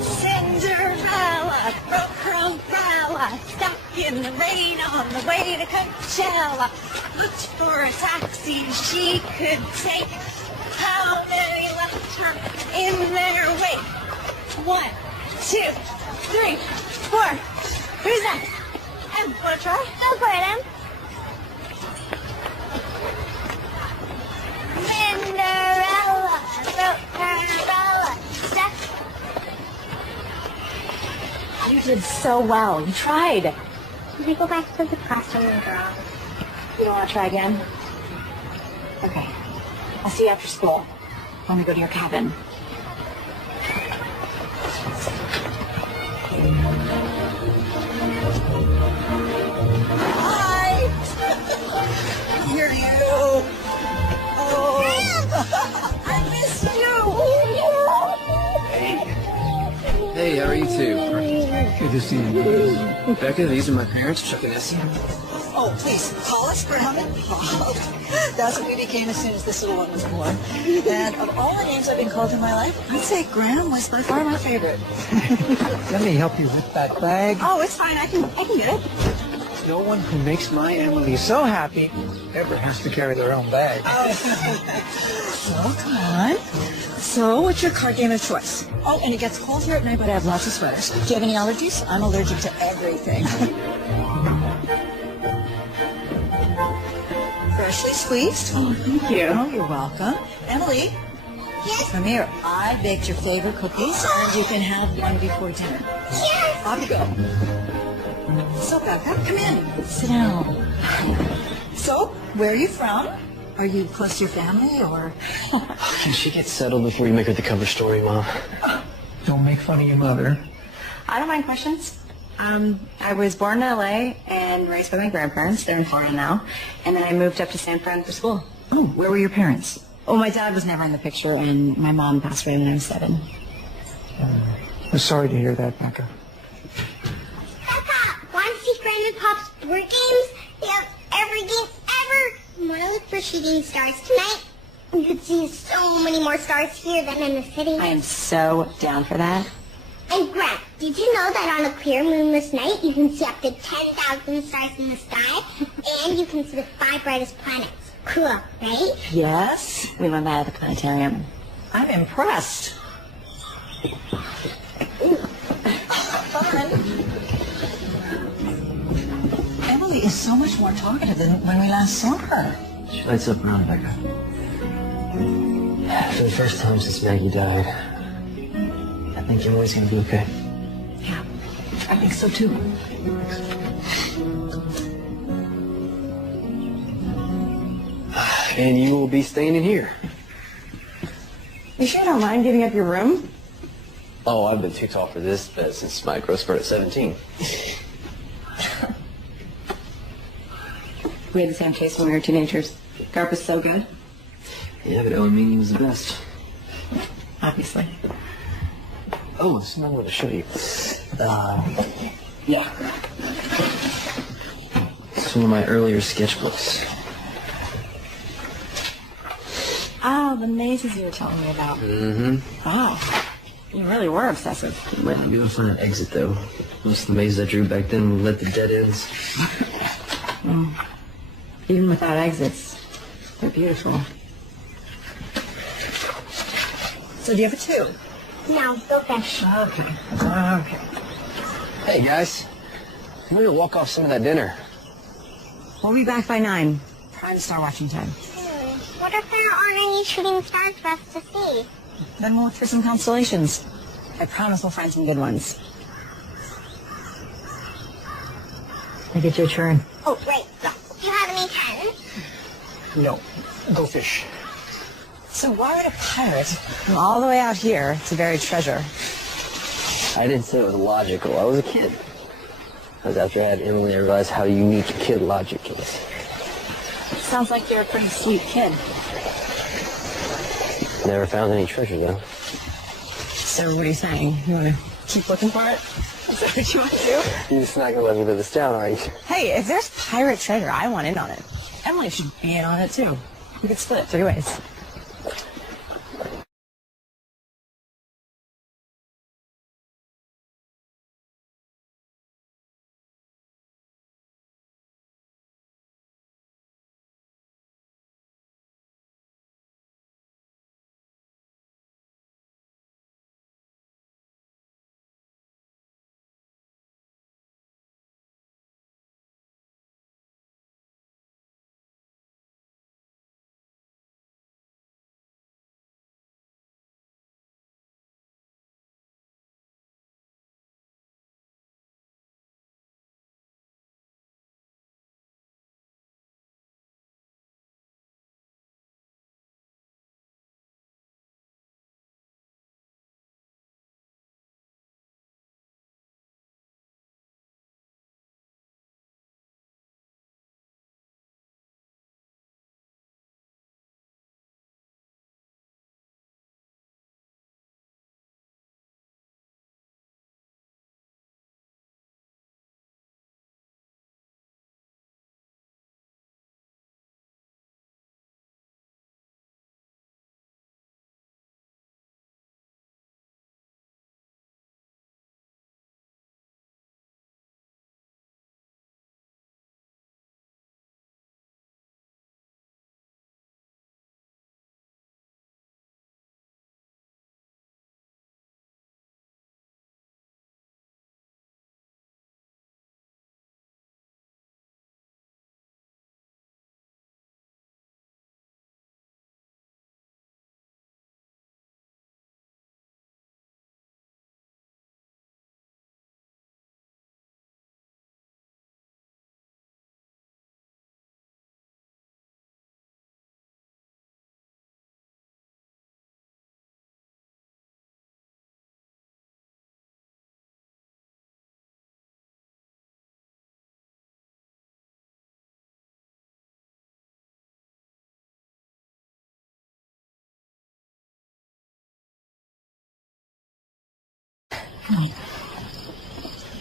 Cinderella broke her umbrella, stuck in the rain on the way to Coachella. Looked for a taxi she could take. How many left her in their wake? 1, 2, 3, 4. Who's next? Em, wanna try? Go for it, Em. Cinderella broke her umbrella, stuck. You did so well. You tried. Can we go back to the classroom and draw? You don't want to try again? Okay. I'll see you after school when we go to your cabin. Hi! Here you. Oh, I missed you. Hey, how are you two? Good to see you. Becca, these are my parents, Chuck and Essie. Oh, please, call us Graham and Bob. That's what we became as soon as this little one was born. And of all the names I've been called in my life, I'd say Graham was by far my favorite. Let me help you with that bag. Oh, it's fine. I can get it. No one who makes my Emily so happy ever has to carry their own bag. So, come on. So, what's your card game of choice? Oh, and it gets cold here at night, but I have lots of sweaters. Do you have any allergies? I'm allergic to everything. Freshly squeezed. Oh, thank you. Oh, you're welcome. Emily. Yes? Come here. I baked your favorite cookies, and you can have one before dinner. Yes! Off you go. So, Becca, come in. Sit down. So, where are you from? Are you close to your family, or? Can she get settled before you make her the cover story, Mom? Don't make fun of your mother. I don't mind questions. I was born in LA and raised by my grandparents. They're in Florida now. And then I moved up to San Fran for school. Oh, where were your parents? Oh, my dad was never in the picture, and my mom passed away when I was 7. I'm sorry to hear that, Becca. Becca, want to see Grandma and Pop's board games? They have every game ever. You want to look for shooting stars tonight? You could see so many more stars here than in the city. I am so down for that. And Grant, did you know that on a clear moonless night you can see up to 10,000 stars in the sky? And you can see the 5 brightest planets. Cool, right? Yes. We learned that at the planetarium. I'm impressed. Fun. Emily is so much more talkative than when we last saw her. She lights up around Becca. For the first time since Maggie died, I think Emily's gonna be okay. Yeah, I think so too. And you will be staying in here. You sure don't mind giving up your room? Oh, I've been too tall for this bed since my growth spurt at 17. We had the same taste when we were teenagers. Garp was so good. Yeah, but Owen was the best. Obviously. Oh, there's another one to show you. Yeah. Some of my earlier sketchbooks. Oh, the mazes you were telling me about. Mm-hmm. Wow. You really were obsessive. Might not be able to find an exit, though. Most of the mazes I drew back then led to dead ends. Even without exits, they're beautiful. So do you have a 2? No, go fish. Okay. Hey, guys. I'm going to walk off some of that dinner. We'll be back by 9. Prime star watching time. What if there aren't any shooting stars for us to see? Then we'll look for some constellations. I promise we'll find some good ones. I get your turn. Oh, wait. Do you have any 10? No. Go fish. So why would a pirate? Well, all the way out here to buried treasure. I didn't say it was logical. I was a kid. That was after I had Emily, I realized how unique kid logic is. Sounds like you're a pretty sweet kid. Never found any treasure, though. So what are you saying? You want to keep looking for it? Is that what you want to do? You're just not going to let me live this down, are you? Hey, if there's pirate treasure, I want in on it. Emily should be in on it, too. We could split it 3 ways.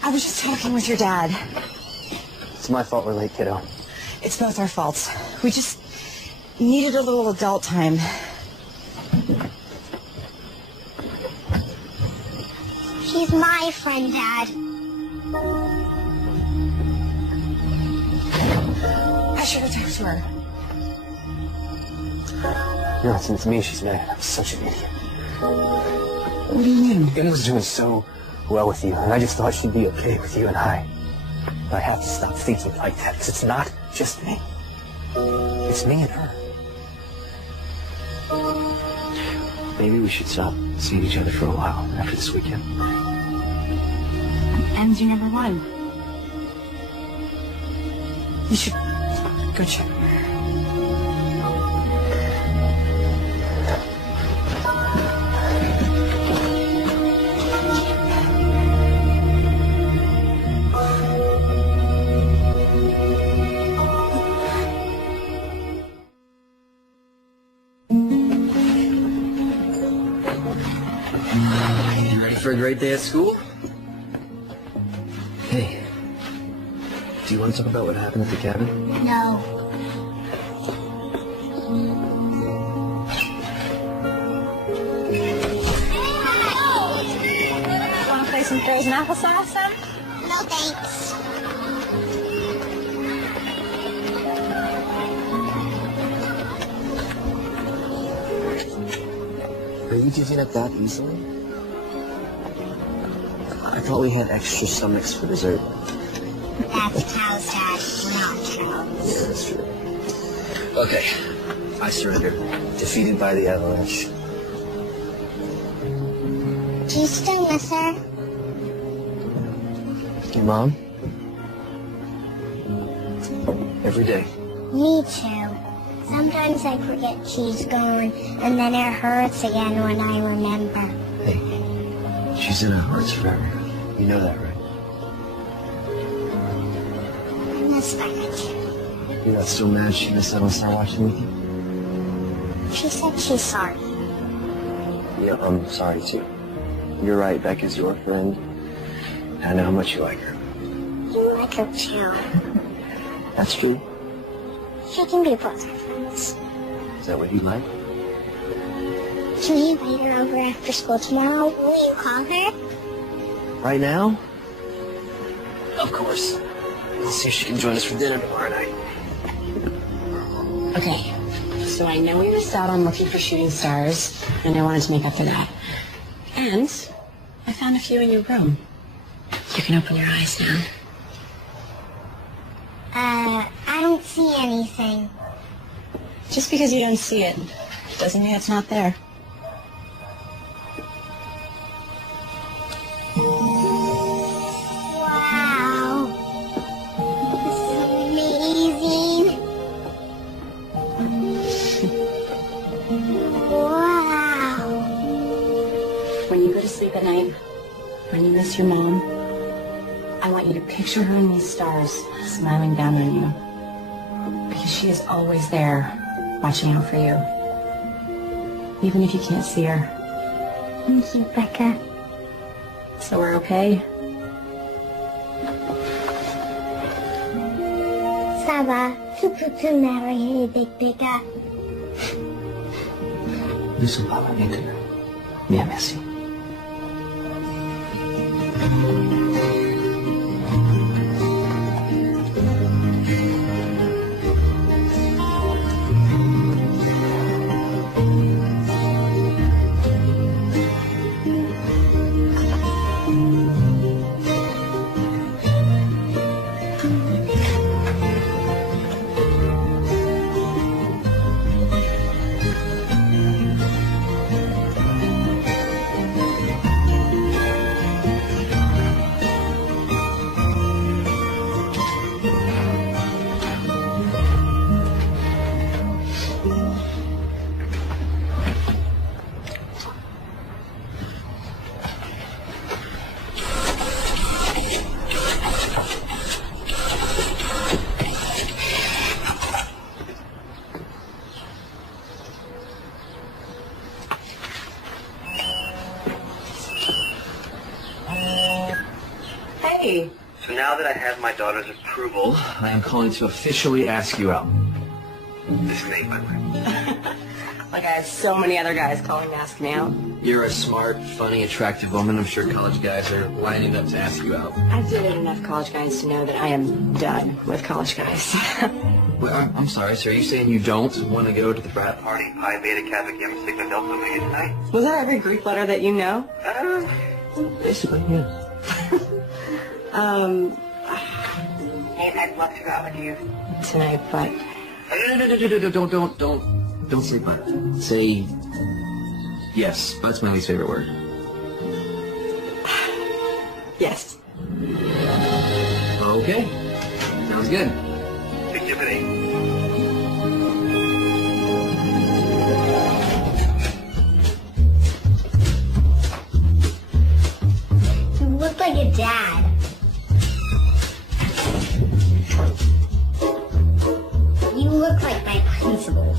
I was just talking with your dad. It's my fault we're late, kiddo. It's both our faults. We just needed a little adult time. She's my friend, Dad. I should have talked to her. No, it's me she's mad. I'm such an idiot. What do you mean? Em was doing so well with you, and I just thought she'd be okay with you and I. But I have to stop thinking like that, because it's not just me. It's me and her. Maybe we should stop seeing each other for a while after this weekend. Em's your number one. You should go check. You ready for a great day at school? Hey, do you want to talk about what happened at the cabin? No. Want to play some frozen applesauce then? No thanks. Are you giving up that easily? I thought we had extra stomachs for dessert. That's cows, Dad. We're not cows. Yeah, that's true. Okay, I surrender. Defeated by the avalanche. Do you still miss her? Your mom? Every day. Me too. Sometimes I forget she's gone, and then it hurts again when I remember. Hey, she's in our hearts forever. You know that, right? I miss Bennett. You're not still mad she missed out on Star watching with you? She said she's sorry. Yeah, I'm sorry too. You're right, Becca's your friend. I know how much you like her. You like her too. That's true. She can be both our friends. Is that what you like? Can you invite her over after school tomorrow? Will you call her? Right now? Of course. Let's see if she can join us for dinner tomorrow night. Okay, so I know we missed out on looking for shooting stars, and I wanted to make up for that. And I found a few in your room. You can open your eyes now. I don't see anything. Just because you don't see it doesn't mean it's not there. Wow. This is amazing. Wow. When you go to sleep at night, when you miss your mom, I want you to picture her in these stars smiling down on you. Because she is always there, watching out for you. Even if you can't see her. Thank you, Becca. So we're okay? Ça va. Tu m'arrives, Becca. Nous sommes pas loin d'être. Bien, merci. Hey. So now that I have my daughter's approval, I am calling to officially ask you out. This is Nate, by the way. Like I had so many other guys calling to ask me out. You're a smart, funny, attractive woman. I'm sure college guys are lining up to ask you out. I've dated enough college guys to know that I am done with college guys. Well, I'm sorry, sir. Are you saying you don't want to go to the frat party Pi Beta Kappa Gamma Sigma Delta Omega tonight? Was that every Greek letter that you know? Basically, yeah. Nate, I'd love to go out with you tonight, but... No, don't say but. Say yes. But's my least favorite word. Yes. Okay. Sounds good. You look like a dad. You look like my principal.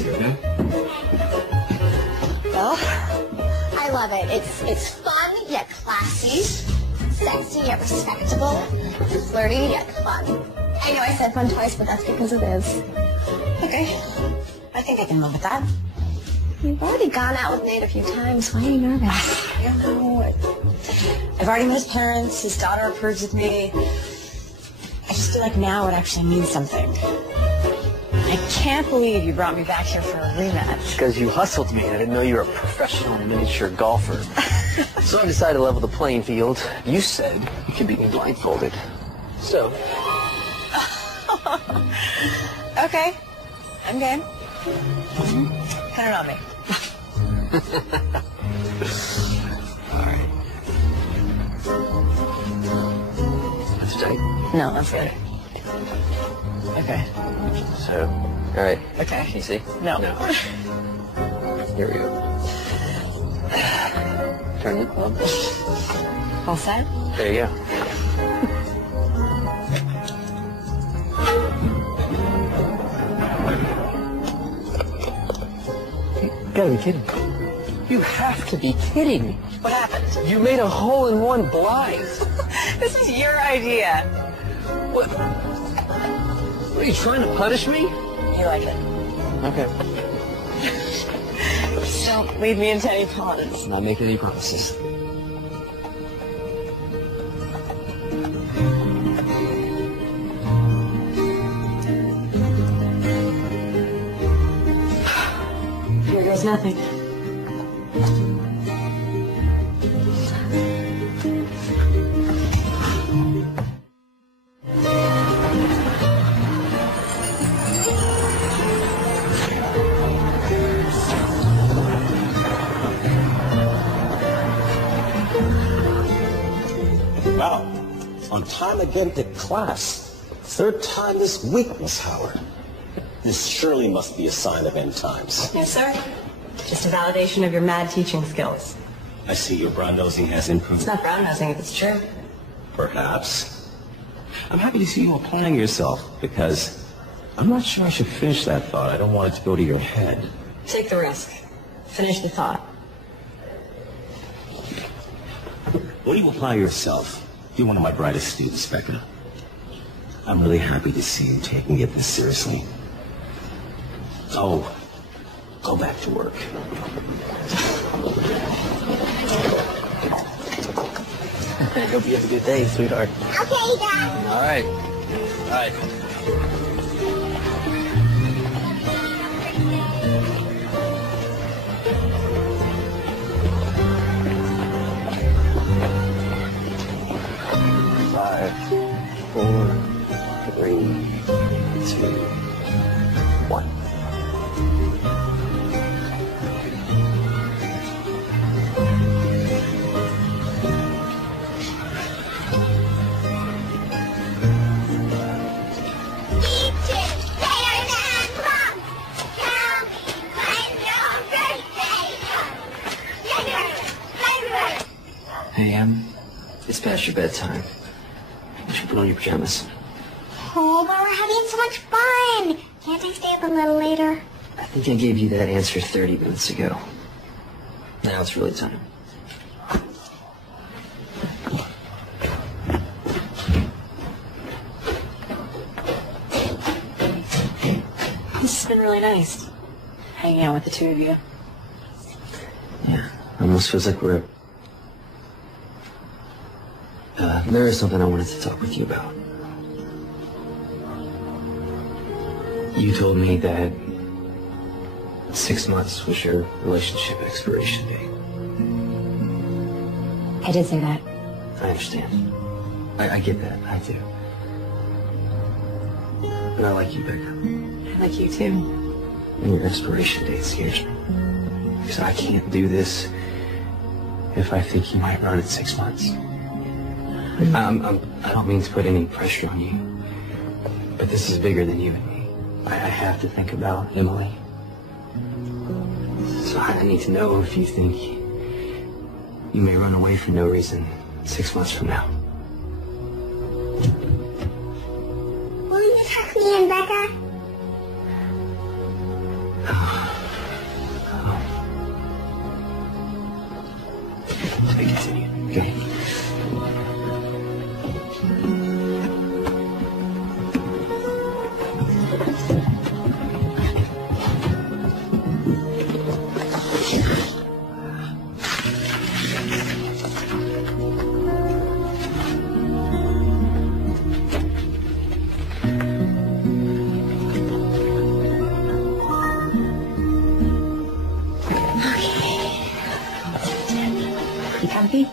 easy, okay? Well, I love it. It's fun yet classy, sexy yet respectable, flirty yet fun. I know I said fun twice, but that's because it is. Okay. I think I can live with that. You've already gone out with Nate a few times. Why are you nervous? I don't know. I've already met his parents. His daughter approves of me. I just feel like now it actually means something. I can't believe you brought me back here for a rematch. Because you hustled me. I didn't know you were a professional miniature golfer. So I decided to level the playing field. You said you could beat me blindfolded. So. Okay. I'm game. Put it on me. All right. That's tight. No, that's good. Okay. So, all right. Okay. You see? No. Here we go. Turn it up. All set? There you go. You gotta be kidding me. You have to be kidding me. What happened? You made a hole-in-one blind. This is your idea. What? What, are you trying to punish me? You like it. Okay. Just don't lead me into any ponds. Not making any promises. Here goes nothing. Wow. On time again to class. Third time this week, Miss Howard. This surely must be a sign of end times. Yes, sir. Just a validation of your mad teaching skills. I see your brown nosing has improved. It's not brown nosing if it's true. Perhaps. I'm happy to see you applying yourself, because I'm not sure I should finish that thought. I don't want it to go to your head. Take the risk. Finish the thought. When you apply yourself, you're one of my brightest students, Becca. I'm really happy to see you taking it this seriously. Oh, go back to work. Hope you have a good day, sweetheart. Okay, Dad. All right. All right. Five, 4, 3, 2, 1. Hey, it's past your bedtime. You should put on your pajamas. Oh, but we're having so much fun. Can't I stay up a little later? I think I gave you that answer 30 minutes ago. Now it's really time. This has been really nice. Hanging out with the two of you. Yeah, almost feels like we're... there is something I wanted to talk with you about. You told me that 6 months was your relationship expiration date. I did say that. I understand. I get that. I do. And I like you, Becca. I like you too. And your expiration date scares me. Because I can't do this if I think you might run in 6 months. I don't mean to put any pressure on you, but this is bigger than you and me. I have to think about Emily. So I need to know if you think you may run away for no reason 6 months from now. Will you tuck me in, Becca? happy?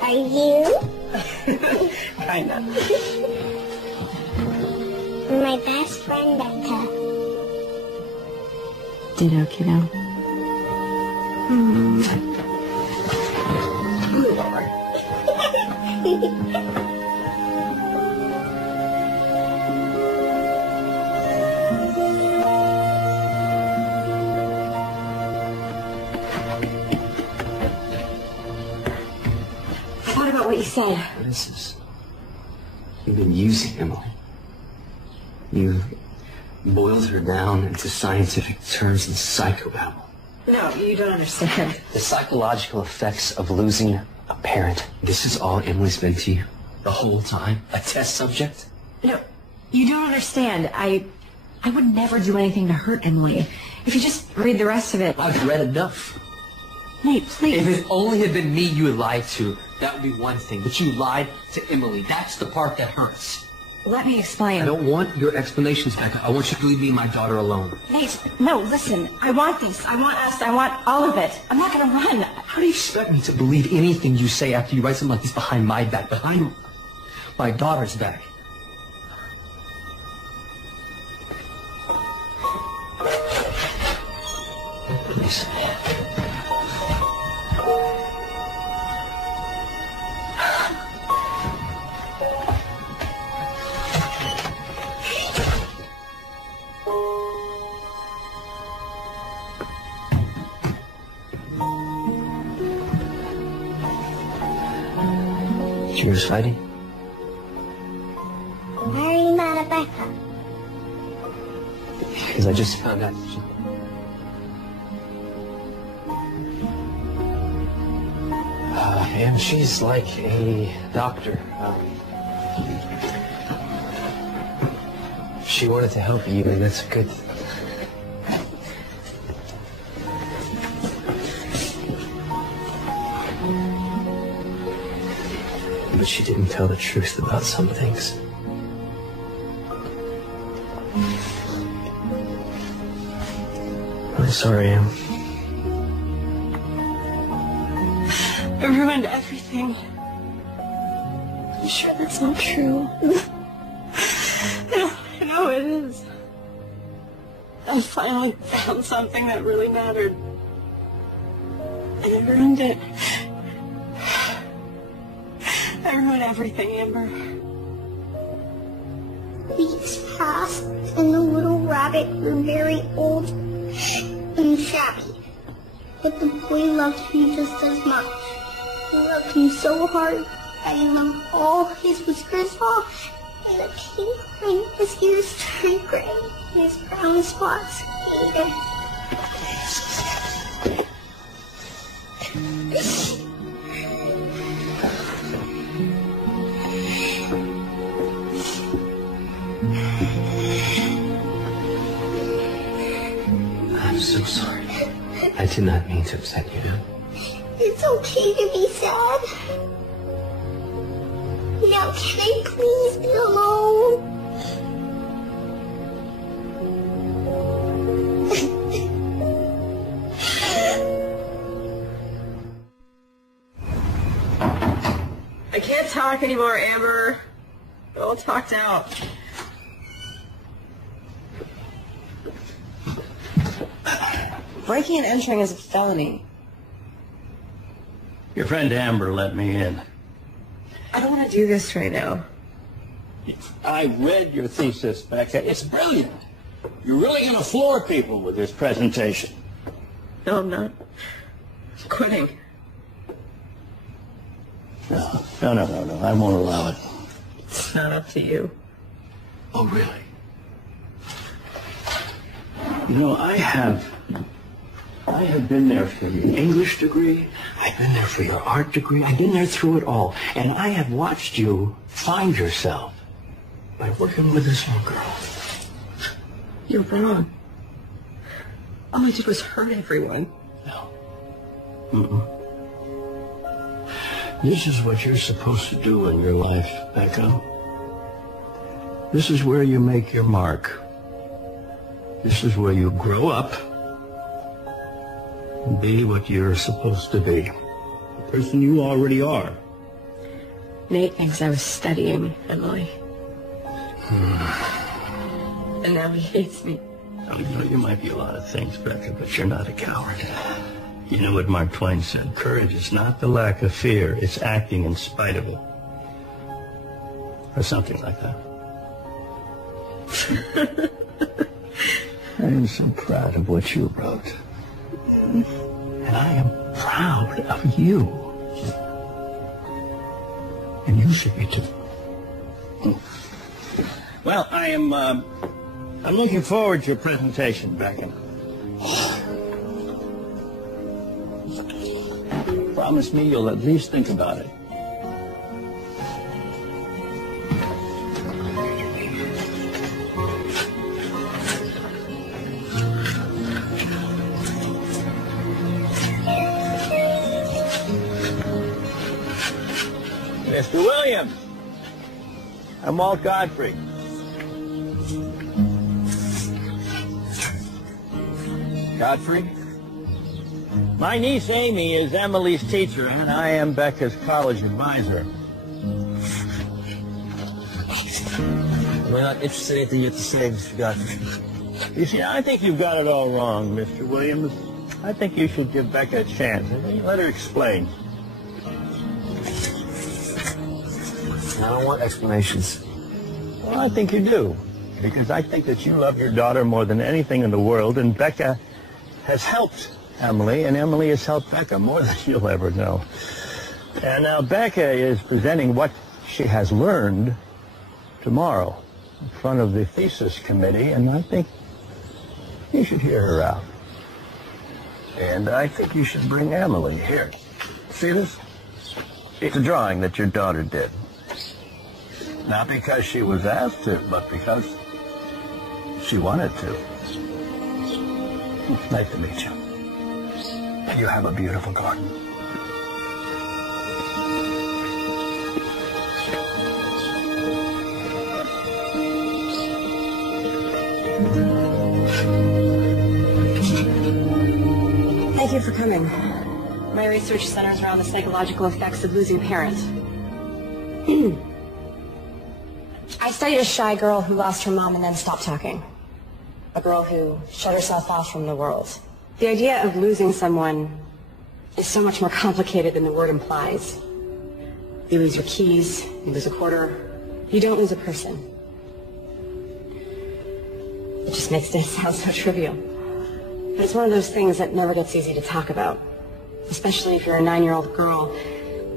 Are you? Kinda. My best friend, Becca. Ditto, kiddo. What about what you said? What is this? You've been using Emily. You've boiled her down into scientific terms and psychobabble. No, you don't understand. The psychological effects of losing a parent. This is all Emily's been to you? The whole time? A test subject? No, you don't understand. I would never do anything to hurt Emily. If you just read the rest of it. I've read enough. Nate, please. If it only had been me you had lied to, that would be one thing. But you lied to Emily. That's the part that hurts. Let me explain. I don't want your explanations, Becca. I want you to leave me and my daughter alone. Nate, no, listen. I want these. I want us. I want all of it. I'm not going to run. How do you expect me to believe anything you say after you write something like this behind my back, behind my daughter's back? Please. You were fighting? Why are you mad at Becca? Because I just found out. And she's like a doctor. She wanted to help you, and that's a good thing. But she didn't tell the truth about some things. I'm sorry, Em. I ruined everything. I'm sure that's not true. I know it is. I finally found something that really mattered. And I ruined it. I ruined everything, Amber. Weeks passed, and the little rabbit grew very old and shabby. But the boy loved me just as much. He loved me so hard that he loved all his whiskers off, and the pink behind his ears turned gray, and his brown spots faded. I'm so sorry. I did not mean to upset you. It's okay to be sad. Now can I please be alone? I can't talk anymore, Amber. We're all talked out. Breaking and entering is a felony. Your friend Amber let me in. I don't want to do this right now. I read your thesis, Becca. It's brilliant. You're really going to floor people with this presentation. No, I'm not. I'm quitting. No. I won't allow it. It's not up to you. Oh, really? You know, I have been there for your English degree. I've been there for your art degree. I've been there through it all. And I have watched you find yourself by working with this one girl. You're wrong. All I did was hurt everyone. No. This is what you're supposed to do in your life, Becca. This is where you make your mark. This is where you grow up and be what you're supposed to be. person you already are. Nate thinks I was studying Emily. And now he hates me. Oh, you know, you might be a lot of things, Becca, but you're not a coward. You know what Mark Twain said, courage is not the lack of fear, it's acting in spite of it. Or something like that. I am so proud of what you wrote. And I am proud of you. And you should be too. Well, I'm looking forward to your presentation, Becca. Promise me you'll at least think about it. Mr. Williams, I'm Walt Godfrey. Godfrey? My niece Amy is Emily's teacher, and I am Becca's college advisor. We're not interested in anything you have to say, Mr. Godfrey. You see, I think you've got it all wrong, Mr. Williams. I think you should give Becca a chance. Let her explain. I don't want explanations. Well, I think you do, because I think that you love your daughter more than anything in the world, and Becca has helped Emily, and Emily has helped Becca more than you'll ever know. And now Becca is presenting what she has learned tomorrow in front of the thesis committee, and I think you should hear her out. And I think you should bring Emily here. See this? It's a drawing that your daughter did. Not because she was asked to, but because she wanted to. It's nice to meet you. And you have a beautiful garden. Thank you for coming. My research centers around the psychological effects of losing a parent. I studied a shy girl who lost her mom and then stopped talking. A girl who shut herself off from the world. The idea of losing someone is so much more complicated than the word implies. You lose your keys, you lose a quarter, you don't lose a person. It just makes it sound so trivial. But it's one of those things that never gets easy to talk about, especially if you're a 9-year-old girl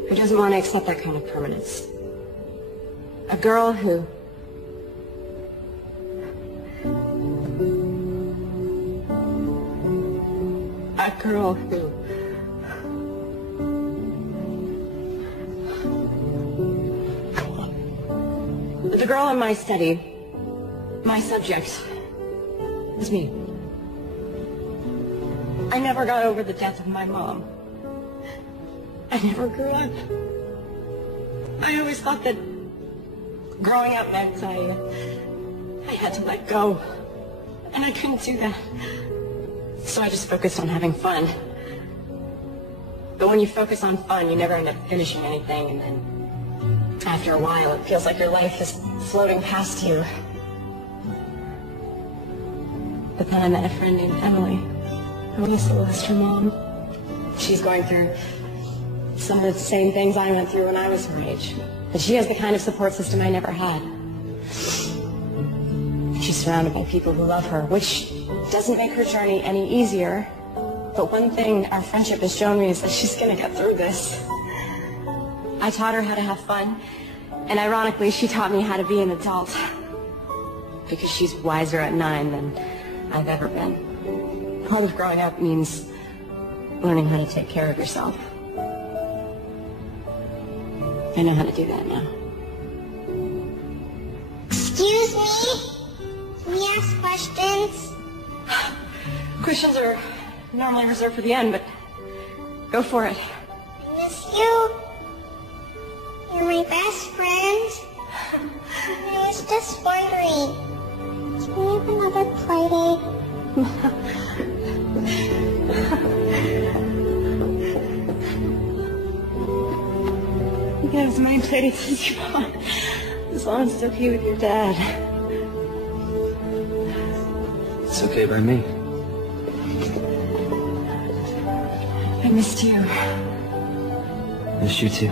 who doesn't want to accept that kind of permanence. A girl who The girl in my study, my subject, was me. I never got over the death of my mom. I never grew up. I always thought that growing up meant I had to let go. And I couldn't do that. So I just focused on having fun. But when you focus on fun, you never end up finishing anything, and then after a while, it feels like your life is floating past you. But then I met a friend named Emily, who also lost her mom. She's going through some of the same things I went through when I was her age. But she has the kind of support system I never had. She's surrounded by people who love her, which doesn't make her journey any easier. But one thing our friendship has shown me is that she's going to get through this. I taught her how to have fun, and ironically, she taught me how to be an adult. Because she's wiser at 9 than I've ever been. Part of growing up means learning how to take care of yourself. I know how to do that now. Excuse me? Can we ask questions? Questions are normally reserved for the end, but go for it. I miss you. You're my best friend. I was just wondering, can we have another play date? can have as many playdates as you want, as long as it's okay with your dad. It's okay by me. I missed you. Miss you too.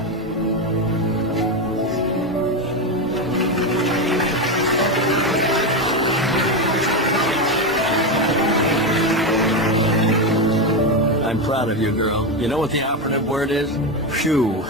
I'm proud of you, girl. You know what the operative word is? Phew.